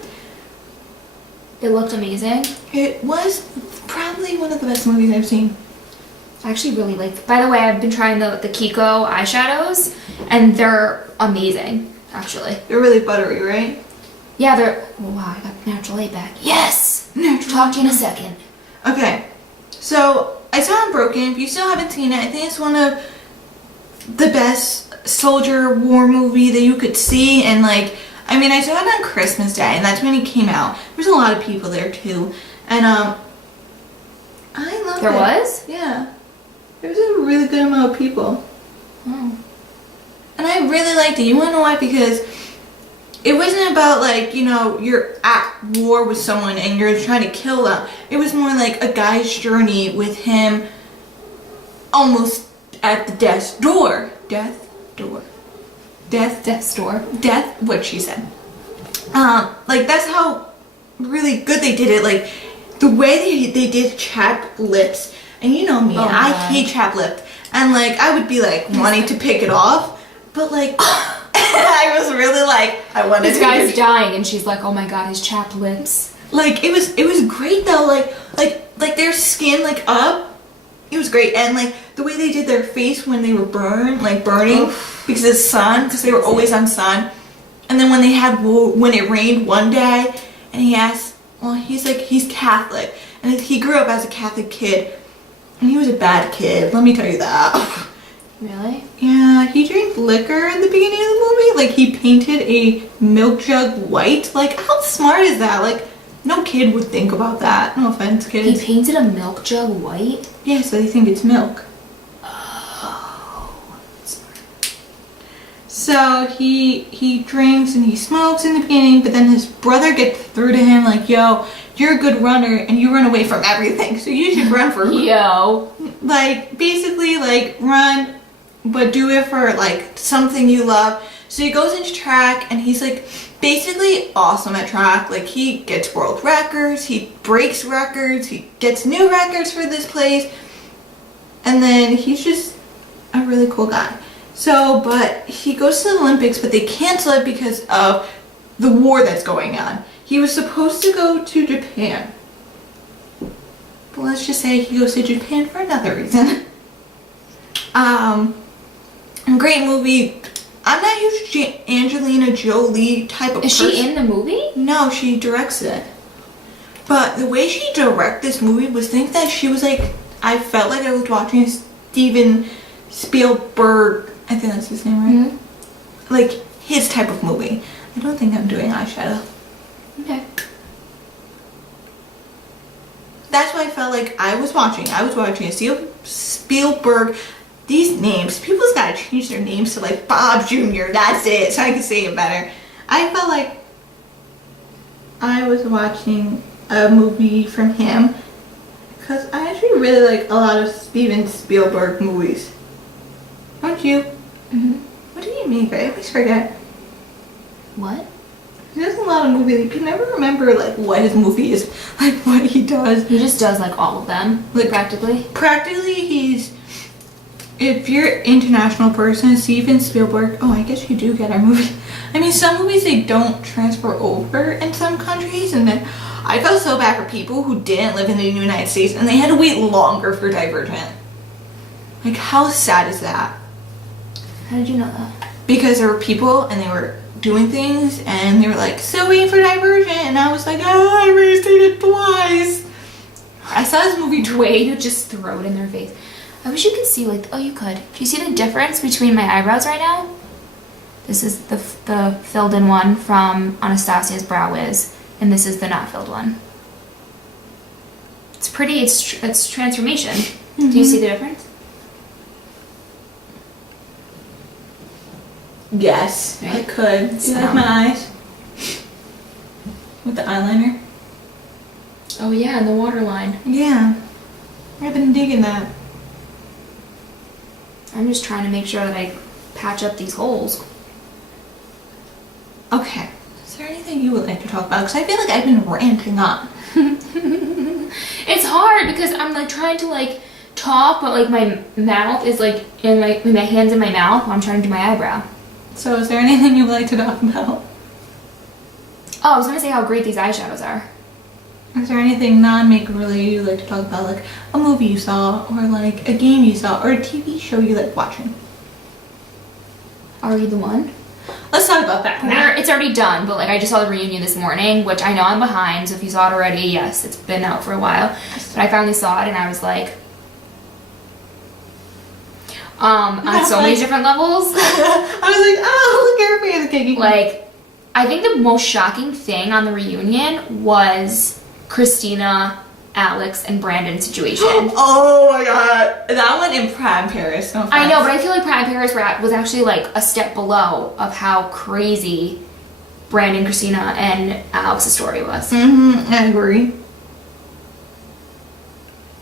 It looked amazing. It was probably one of the best movies I've seen. I actually really liked. By the way, I've been trying the Kiko eyeshadows, and they're amazing. Actually, They're really buttery, right? yeah, they're. Oh, wow, I got Natural Light back. Yes. Talk to you in a second. Okay, so I saw Unbroken. If you still haven't seen it, I think it's one of the best soldier war movie that you could see. And like, I mean, I saw it on Christmas Day, and that's when it came out. There's a lot of people there too, and I love it. There was? Yeah, there was a really good amount of people, Oh. and I really liked it. You wanna know why? Because it wasn't about like, you know, you're at war with someone and you're trying to kill them. It was more like a guy's journey with him almost at the death's door. Death? Door. Death's door. Death, what she said. Like that's how really good they did it. Like the way they did chapped lips, and you know me, Oh, I God. hate chapped lips, and like I would be like wanting to pick it off, but like I was really like I wanted This to. guy's dying, and she's like, "Oh my god, his chapped lips." Like it was great though. Like their skin like up. It was great, and like the way they did their face when they were burning because of the sun, because they were always on sun. And then when they had when it rained one day, and he asked, well, he's Catholic, and he grew up as a Catholic kid, and he was a bad kid. Let me tell you that. Really? Yeah, he drank liquor in the beginning of the movie. Like he painted a milk jug white. Like how smart is that? Like No kid would think about that. No offense, He kids. painted a milk jug white? Yeah, so they think it's milk. Oh. So he drinks and he smokes in the beginning, but then his brother gets through to him like, yo, you're a good runner and you run away from everything, so you should run for Yo. like basically like run, but do it for like something you love. So he goes into track and he's like basically awesome at track. Like he gets world records, he breaks records, he gets new records for this place, and then he's just a really cool guy. So, but he goes to the Olympics, but they cancel it because of the war that's going on. He was supposed to go to Japan, but let's just say he goes to Japan for another reason. Great movie. I'm not a huge Angelina Jolie type of person. Is she in the movie? No, she directs it. But the way she directed this movie was think that she was like, I felt like I was watching Steven Spielberg, I think that's his name, right? Mm-hmm. Like his type of movie. I don't think I'm doing eyeshadow. Okay. That's why I felt like I was watching a Spielberg. These names, people's gotta change their names to like Bob Jr. That's it, so I can say it better. I felt like I was watching a movie from him because I actually really like a lot of Steven Spielberg movies. Don't you? Mm-hmm. What do you mean? I always forget. What? He does a lot of movies. You can never remember like what his movie is, like what he does. He just does like all of them, Like practically. Practically, he's. If you're an international person, Steven Spielberg, oh, I guess you do get our movies. I mean, some movies, they don't transfer over in some countries, and then I felt so bad for people who didn't live in the United States, and they had to wait longer for Divergent. Like, how sad is that? How did you know that? Because there were people, and they were doing things, and they were like, still waiting for Divergent, and I was like, oh, I rested it twice. I saw this movie Way to just throw it in their face. I wish you could see, like, oh, you could. Do you see the difference between my eyebrows right now? This is the filled in one from Anastasia's Brow Wiz, and this is the not filled one. It's pretty, it's transformation. Mm-hmm. Do you see the difference? Yes, Right. I could. Do you So- like my eyes? With the eyeliner? Oh yeah, and the waterline. Yeah. I've been digging that. I'm just trying to make sure that I patch up these holes. Okay. Is there anything you would like to talk about? Because I feel like I've been ranting on. It's hard because I'm like trying to like talk, but like my mouth is like in my hands in my mouth while I'm trying to do my eyebrow. So is there anything you would like to talk about? Oh, I was gonna say how great these eyeshadows are. Is there anything non-makeup related you'd like to talk about? Like a movie you saw, or like a game you saw, or a TV show you like watching? Are you the one? Let's talk about that now. It's already done, but like I just saw the reunion this morning, which I know I'm behind, so if you saw it already, yes, it's been out for a while. But I finally saw it and I was like, on so many different levels. I was like, oh, look at her face, Kiki. Like, I think the most shocking thing on the reunion was Christina, Alex, and Brandon's situation. Oh my god. That one in Pride in Paris. No offense. I know, but I feel like Pride in Paris was actually like a step below of how crazy Brandon, Christina, and Alex's story was. Mm-hmm, I agree.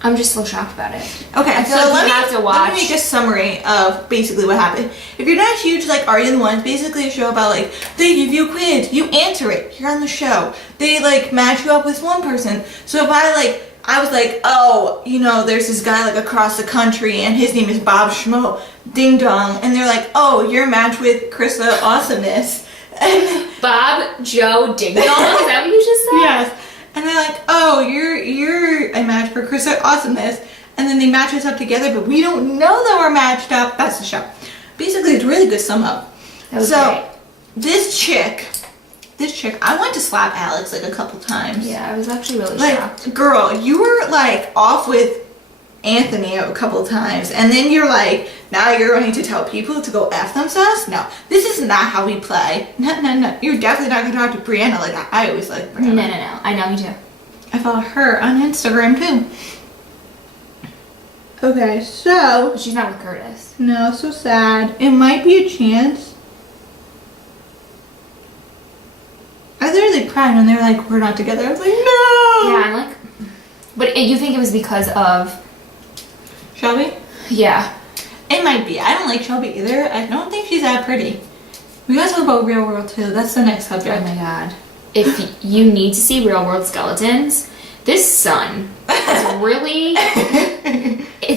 I'm just so shocked about it. Okay, I feel so like you have to let watch. me make a summary of basically what happened. If you're not huge like Are You the One, it's basically a show about like they give you a quiz, you answer it, you're on the show. They like match you up with one person. So if I was like, oh, you know, there's this guy like across the country and his name is Bob Schmo, ding dong, and they're like, oh, you're matched with Krista Awesomeness. And Bob, Joe, Ding Dong, is that what you just said? yes. And they're like, oh, you're a match for Krista Awesomeness. And then they match us up together, but we don't know that we're matched up. That's the show. Basically, it's a really good sum up. That was so, great. this chick, I wanted to slap Alex like a couple times. Yeah, I was actually really Like, shocked. girl, you were like off with Anthony a couple times, and then you're like, now you're going to tell people to go F themselves? No, this is not how we play. No. You're definitely not going to talk to Brianna like that. I always like Brianna. No. I know, me too. I follow her on Instagram too. Okay, so... But she's not with Curtis. No, so sad. It might be a chance. I literally cried when they were like, we're not together. I was like, no! Yeah, I'm like... But you think it was because of... Shelby? Yeah. It might be. I don't like Shelby either. I don't think she's that pretty. We gotta talk about Real World too. That's the next subject. Oh my god. If you need to see Real World skeletons, this sun is really...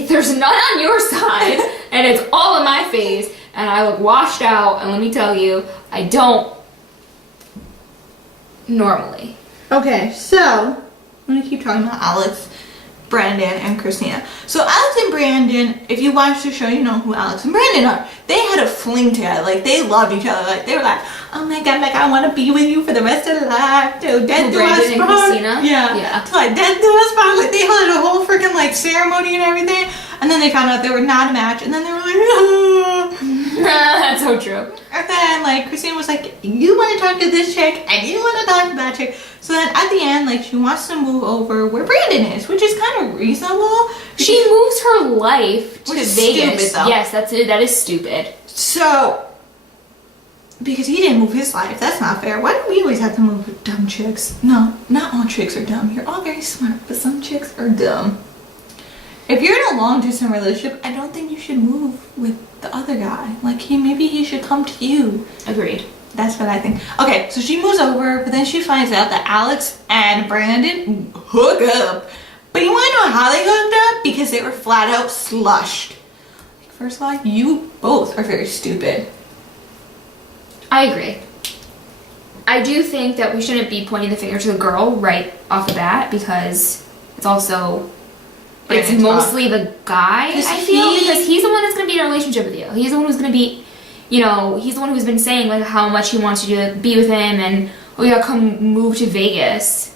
there's none on your side, and it's all in my face, and I look washed out, and let me tell you, I don't normally. Okay, so I'm gonna keep talking about Alex, Brandon, and Christina. So Alex and Brandon, if you watch the show, you know who Alex and Brandon are. They had a fling together. Like, they loved each other. Like, they were like, oh my god, like, I want to be with you for the rest of life. Till death do us Brandon and part. Christina? Yeah. Till like death do us part. Like, they had a whole freaking like ceremony and everything. And then they found out they were not a match. And then they were like, oh. That's so true. And then, like, Christina was like, you want to talk to this chick, and you want to talk to that chick. So then, at the end, like, she wants to move over where Brandon is, which is kind of reasonable. She moves her life to Which is Vegas. stupid, though. Yes, that is stupid. So, because he didn't move his life, that's not fair. Why do we always have to move with dumb chicks? No, not all chicks are dumb. You're all very smart, but some chicks are dumb. If you're in a long-distance relationship, I don't think you should move with the other guy. Like, maybe he should come to you. Agreed. That's what I think. Okay, so she moves over, but then she finds out that Alex and Brandon hook up. But you want to know how they hooked up? Because they were flat out slushed. Like, first of all, you both are very stupid. I agree. I do think that we shouldn't be pointing the finger to the girl right off the bat, because it's also... It's Brandon's mostly the guy, I feel, because he's the one that's going to be in a relationship with you. He's the one who's going to be, you know, he's the one who's been saying, like, how much he wants you to be with him, and, oh yeah, come move to Vegas.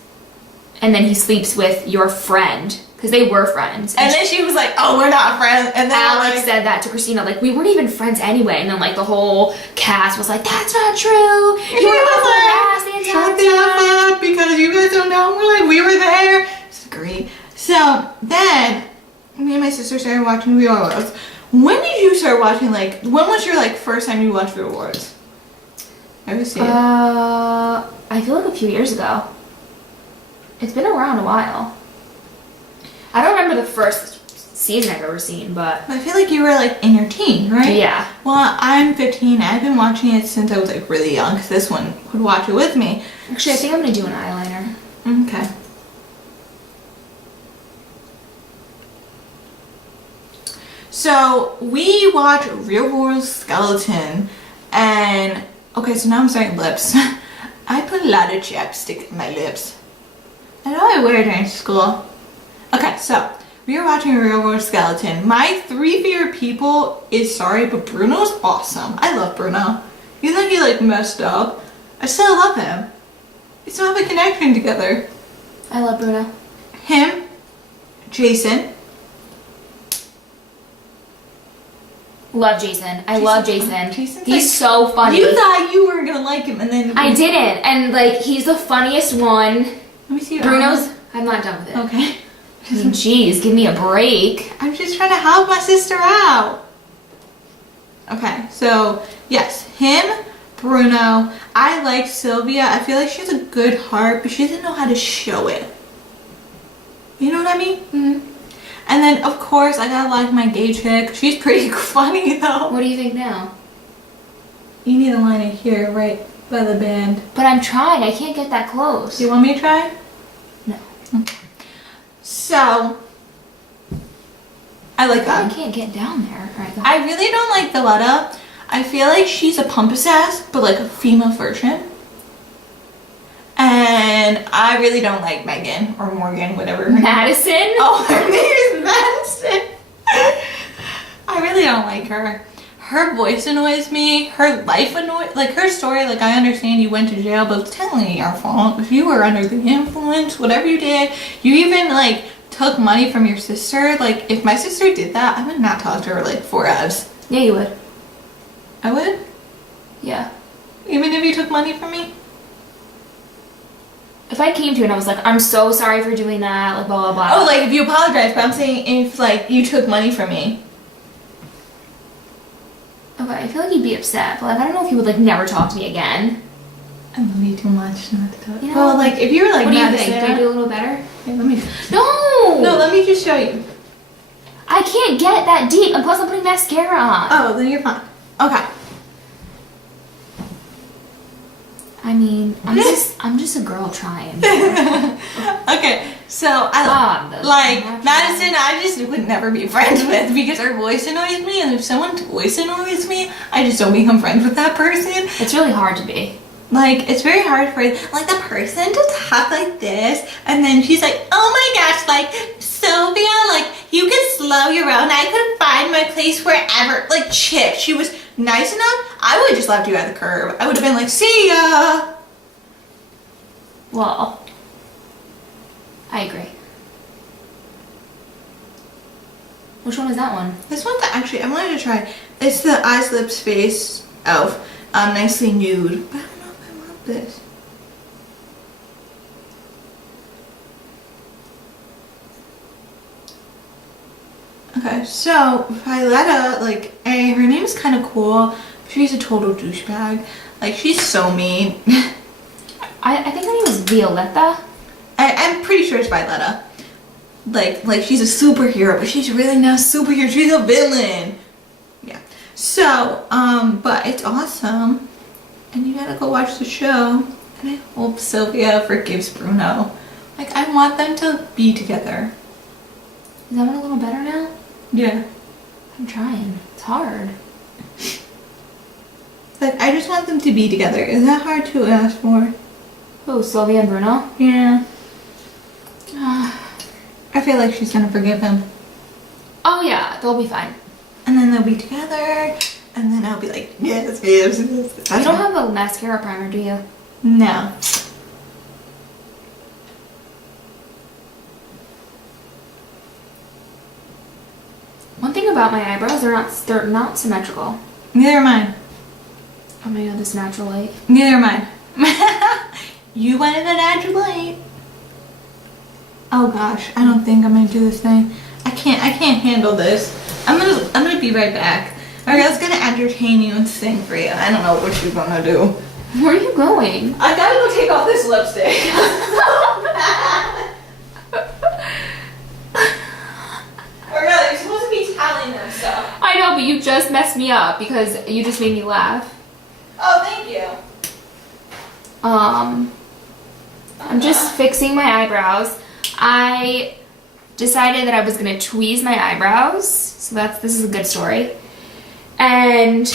And then he sleeps with your friend, because they were friends. And then she was like, oh, we're not friends. And then Alex said that to Christina, like, we weren't even friends anyway. And then, like, the whole cast was like, that's not true. You were both ass the entire shut the F up, because you guys don't know. We're like, we were there. It's great. So then, me and my sister started watching Real Worlds. When did you start watching, like, when was your, like, first time you watched Real Worlds? I was seeing I feel like a few years ago. It's been around a while. I don't remember the first season I've ever seen, but... I feel like you were, like, in your teens, right? Yeah. Well, I'm 15. I've been watching it since I was, like, really young, because this one would watch it with me. Actually, I think I'm going to do an eyeliner. Okay. So, we watch Real World Skeleton, and, okay, so now I'm starting lips. I put a lot of chapstick in my lips. I know I wear it during school. Okay, so, we are watching Real World Skeleton. My 3 favorite people is, sorry, but Bruno's awesome. I love Bruno. Even though he, like, messed up, I still love him. We still have a connection together. I love Bruno. Him, Jason. Love Jason. I love Jason. Jason's He's like, so funny. You thought you weren't gonna like him, and then I didn't. And, like, he's the funniest one. Let me see. Bruno's... I'm not done with it. Okay. I mean, jeez, give me a break. I'm just trying to help my sister out. Okay, so yes, him, Bruno. I like Sylvia. I feel like she has a good heart, but she doesn't know how to show it. You know what I mean? Mm-hmm. And then, of course, I gotta like my gay chick. She's pretty funny, though. What do you think now? You need to line it here, right by the band. But I'm trying. I can't get that close. Do you want me to try? No. Okay. So, I like I that. can't get down there. All right, go ahead. I really don't like Valletta. I feel like she's a pompous ass, but like a female version. And I really don't like Megan or Morgan, whatever her name. Madison? Oh, her name is Madison. I really don't like her. Her voice annoys me. Her life annoys, like her story, like I understand you went to jail, but it's technically your fault. If you were under the influence, whatever you did, you even like took money from your sister, like, if my sister did that, I would not talk to her, like, for abs. Yeah, you would. I would? Yeah. Even if you took money from me? If I came to you and I was like, I'm so sorry for doing that, like, blah, blah, blah. Oh, like, if you apologize, but I'm saying if, like, you took money from me. Okay, I feel like you'd be upset, but, like, I don't know if you would, like, never talk to me again. I love you too much not to talk. You know, well, like, if you were, like, what do you mad think? at Do I do a little better? Yeah, let me... No! No, let me just show you. I can't get that deep, and plus I'm putting mascara on. Oh, then you're fine. Okay. I mean, I'm just a girl trying. Okay, so Madison, I just would never be friends with because her voice annoys me, and if someone's voice annoys me, I just don't become friends with that person. It's really hard to be. Like, it's very hard for, like, the person to talk like this, and then she's like, oh my gosh, like, Sylvia, like, you can slow your roll, and I could find my place wherever. Like, Chit, she was nice enough, I would have just left you at the curb. I would have been like, see ya. Well, I agree. Which one was that one? This one's actually, I wanted to try. It's the Eyes, Lips, Face Elf, Nicely Nude. But I don't know if I want this. Okay, so Violetta, like, her name is kind of cool. She's a total douchebag. Like, she's so mean. I think her name was Violetta. I'm pretty sure it's Violetta. Like she's a superhero, but she's really not a superhero. She's a villain. Yeah. So, but it's awesome. And you gotta go watch the show. And I hope Sylvia forgives Bruno. Like, I want them to be together. Is that one a little better now? Yeah. I'm trying. It's hard. Like, I just want them to be together. Is that hard to ask for? Oh, Sylvia and Bruno? Yeah. I feel like she's gonna forgive him. Oh yeah, they'll be fine. And then they'll be together. And then I'll be like, yes, yes, yes. You don't have a mascara primer, do you? No. One thing about my eyebrows, they're not symmetrical. Neither am I. Oh my god, this natural light. Neither am I. You wanted a natural light. Oh gosh, I don't think I'm gonna do this thing. I can't handle this. I'm gonna be right back. Arielle's gonna entertain you and sing for you. I don't know what you're gonna do. Where are you going? I gotta go take off this lipstick. Arielle, you're supposed to be telling them stuff. I know, but you just messed me up because you just made me laugh. Oh, thank you. I'm just fixing my eyebrows. I decided that I was gonna tweeze my eyebrows, so this is a good story. And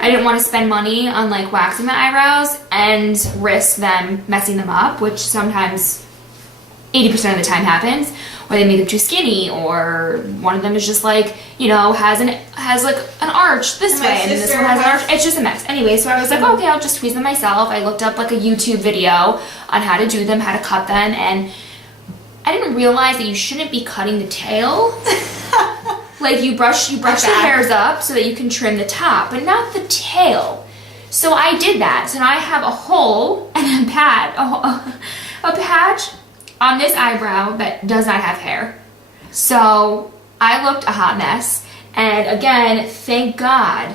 I didn't want to spend money on like waxing my eyebrows and risk them messing them up, which sometimes 80% of the time happens, or they make them too skinny, or one of them is just like, you know, has like an arch this way, and this one has an arch. It's just a mess. Anyway, so I was like, okay, I'll just tweeze them myself. I looked up like a YouTube video on how to do them, how to cut them, and I didn't realize that you shouldn't be cutting the tail. Like you brush the hairs up so that you can trim the top, but not the tail. So I did that. So now I have a hole and a patch on this eyebrow that does not have hair. So I looked a hot mess. And again, thank God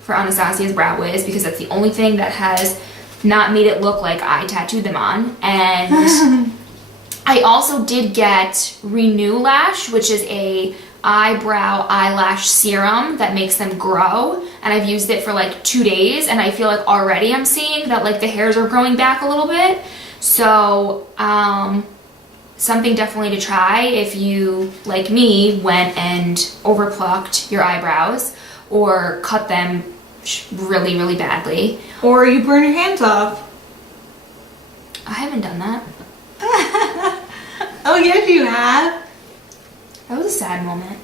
for Anastasia's brow wiz, because that's the only thing that has not made it look like I tattooed them on. And I also did get Renew Lash, which is a eyebrow eyelash serum that makes them grow, and I've used it for like 2 days, and I feel like already I'm seeing that like the hairs are growing back a little bit. So something definitely to try if you, like me, went and overplucked your eyebrows or cut them really, really badly. Or you burn your hands off. I haven't done that. Oh yes, you have. That was a sad moment.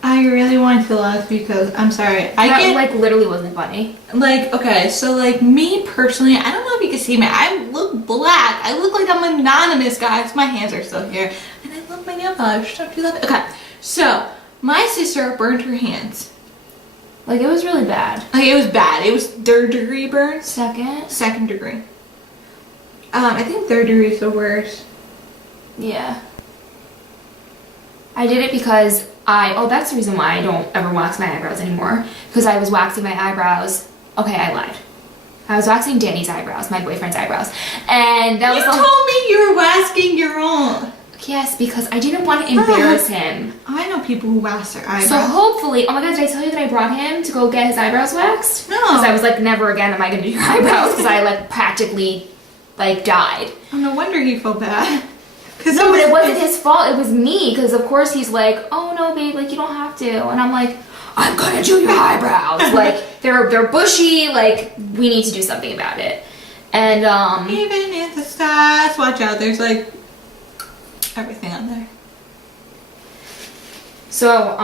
I really wanted to laugh because, I'm sorry, That like literally wasn't funny. Like, okay, so like me personally, I don't know if you can see me, I look black. I look like I'm anonymous, guys. My hands are still here. And I love nail polish. Don't do that. Okay, so my sister burned her hands. Like, it was really bad. Like, it was bad. It was 3rd degree burns. Second degree. I think 3rd degree is the worst. Yeah. I did it because that's the reason why I don't ever wax my eyebrows anymore. Because I was waxing my eyebrows. Okay, I lied. I was waxing Danny's eyebrows, my boyfriend's eyebrows. And that was You told me you were waxing your own. Yes, because I didn't want to embarrass him. I know people who wax their eyebrows. So hopefully, oh my god, did I tell you that I brought him to go get his eyebrows waxed? No. Because I was like, never again am I going to do your eyebrows, because I like practically like died. Oh, no wonder he felt bad. No, but it wasn't his fault, it was me, because of course he's like, oh no babe, like you don't have to. And I'm like, I'm gonna do your eyebrows. Like, they're bushy, like, we need to do something about it. And even in the stars, watch out, there's like everything on there. So,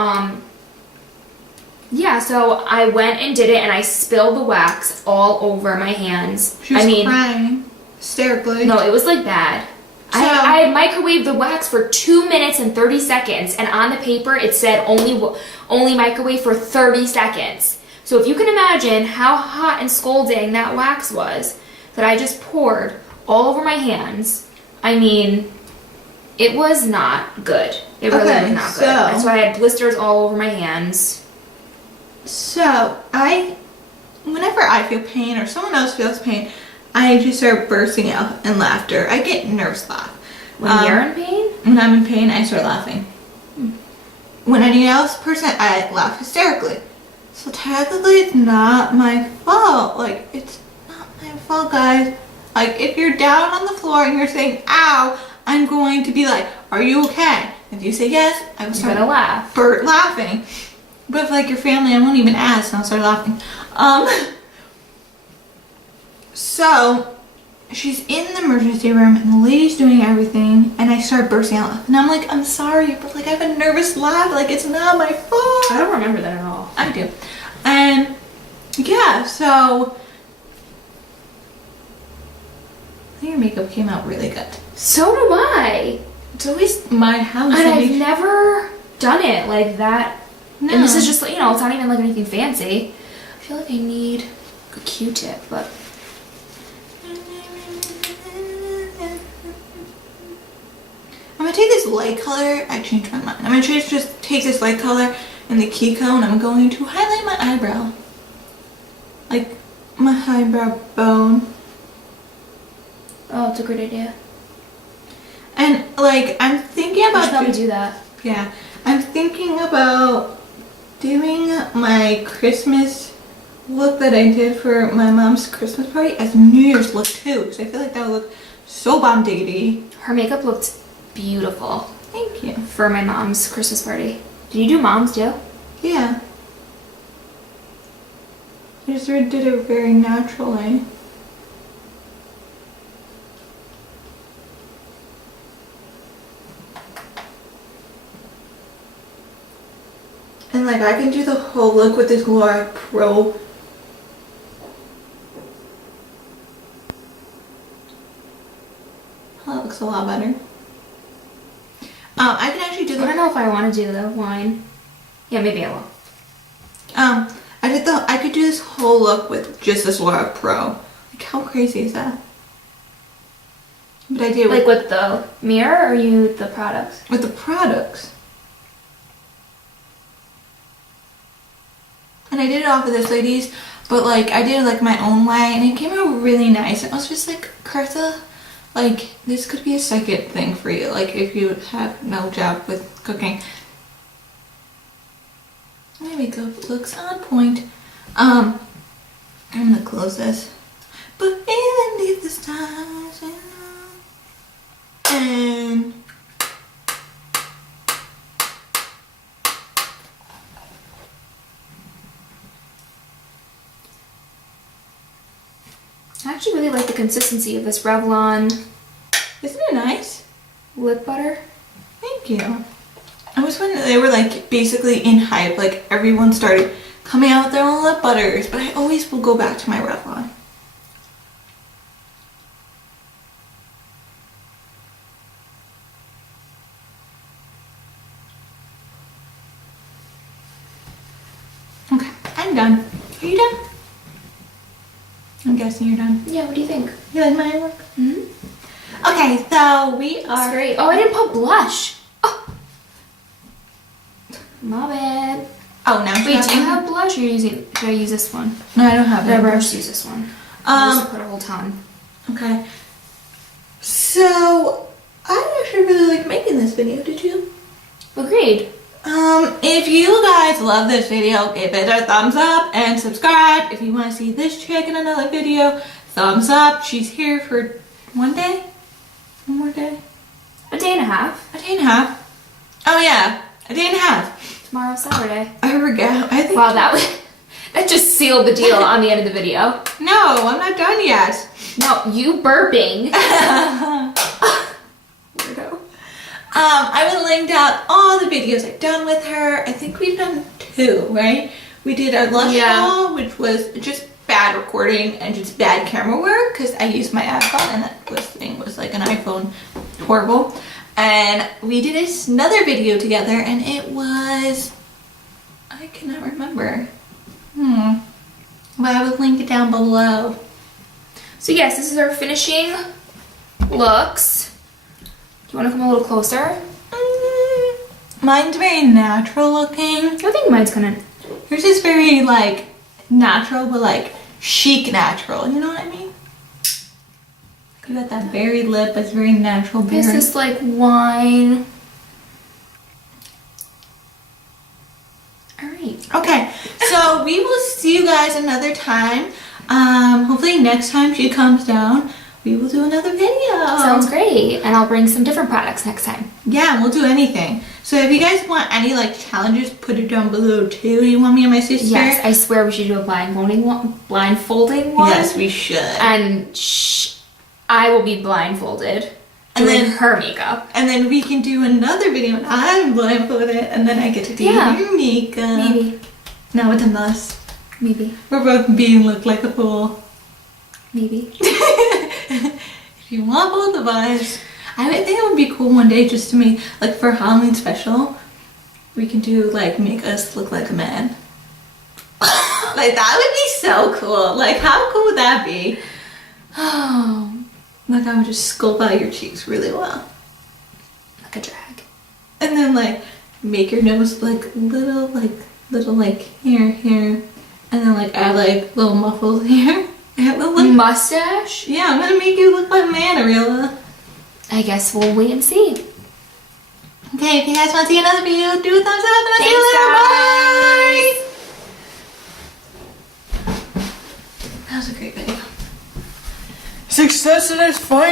yeah, so I went and did it, and I spilled the wax all over my hands. She was crying hysterically. No, it was like bad. So, I microwaved the wax for 2 minutes and 30 seconds, and on the paper it said only microwave for 30 seconds. So if you can imagine how hot and scalding that wax was that I just poured all over my hands, I mean, it was not good. It really was not good. And so I had blisters all over my hands. So whenever I feel pain or someone else feels pain, I just start bursting out in laughter. I get nervous laugh. When you're in pain? When I'm in pain, I start laughing. When anyone else person, I laugh hysterically. So technically, it's not my fault. Like, it's not my fault, guys. Like, if you're down on the floor and you're saying, ow, I'm going to be like, are you okay? If you say yes, I will start laughing. But if, like, your family, I won't even ask, and I'll start laughing. So, she's in the emergency room, and the lady's doing everything, and I start bursting out. And I'm like, I'm sorry, but like I have a nervous laugh, like it's not my fault. I don't remember that at all. I do. And yeah, so I think your makeup came out really good. So do I. It's always my house. And I've never done it like that. No. And this is just, you know, it's not even like anything fancy. I feel like I need a Q-tip, but... I'm gonna take this light color. I changed my mind. I'm gonna just take this light color and the Kiko, and I'm going to highlight my eyebrow, like my eyebrow bone. Oh, it's a great idea. And like I'm thinking about help me do that. Yeah, I'm thinking about doing my Christmas look that I did for my mom's Christmas party as New Year's look too, because I feel like that would look so bomb diggity. Her makeup looked beautiful. Thank you. For my mom's Christmas party. Did you do mom's too? Yeah. I just did it very naturally. And like I can do the whole look with this Laura Pro. That looks a lot better. I can actually do the... I don't know if I want to do the line. Yeah, maybe I will. I could do this whole look with just this Laura Pro. Like, how crazy is that? But I did like with the mirror, or you the products? With the products. And I did it off of this lady's, but like I did it like my own way, and it came out really nice. And I was just like, Cartha, like this could be a second thing for you, like if you have no job with cooking. My makeup looks on point. I'm gonna close this. But even leave the stars and I actually really like the consistency of this Revlon. Isn't it nice? Lip butter. Thank you. I was when they were like basically in hype, like everyone started coming out with their own lip butters, but I always will go back to my Revlon. I'm done. Are you done? I'm guessing you're done. Yeah, what do you think? You like my work? Mm-hmm. Okay, so we are... That's great. Oh, I didn't put blush. Oh. My bad. Oh, now Wait, do you have blush or should I use this one? No, I don't have Whatever, it. I'll just use this one. I'll just put a whole ton. Okay. So, I actually really liked making this video, did you? Agreed. If you guys love this video, give it a thumbs up and subscribe. If you want to see this chick in another video, thumbs up. She's here for one day? One more day? A day and a half. A day and a half. Oh yeah, a day and a half. Tomorrow's Saturday. I forget. I think. Wow, that just sealed the deal on the end of the video. No, I'm not done yet. No, you burping. Weirdo. I will link out all the videos I've done with her. I think we've done 2, right? We did our Lush haul, which was just bad recording and just bad camera work because I used my iPhone and that thing was like an iPhone. Horrible. And we did another video together and it was... I cannot remember. Well, I will link it down below. So yes, this is our finishing looks. Do you want to come a little closer? Mine's very natural looking. I think mine's kind of... Yours is very like natural, but like chic natural. You know what I mean? You got that berry lip. It's very natural berry. This is like wine. All right. Okay, so we will see you guys another time. Hopefully next time she comes down, we will do another video. Sounds great. And I'll bring some different products next time. Yeah, we'll do anything. So if you guys want any like challenges, put it down below too. You want me and my sister? Yes, I swear we should do a blindfolding one. Yes, we should. And I will be blindfolded And doing then- her makeup. And then we can do another video and I'm blindfolded and then I get to do your makeup. Maybe. No, it's a must. Maybe. We're both being looked like a fool. Maybe. If you want both of us, I would think it would be cool one day just to make, like for Halloween special, we can do like make us look like a man. Like that would be so cool. Like how cool would that be? Oh, like I would just sculpt out your cheeks really well. Like a drag. And then like make your nose like little like here. And then like add like little muffles here. Add little Mustache? Yeah, I'm gonna make you look like a man, Ariella. I guess we'll wait and see. Okay, if you guys want to see another video, do a thumbs up and I'll see you later. Bye! That was a great video. Success in its finest.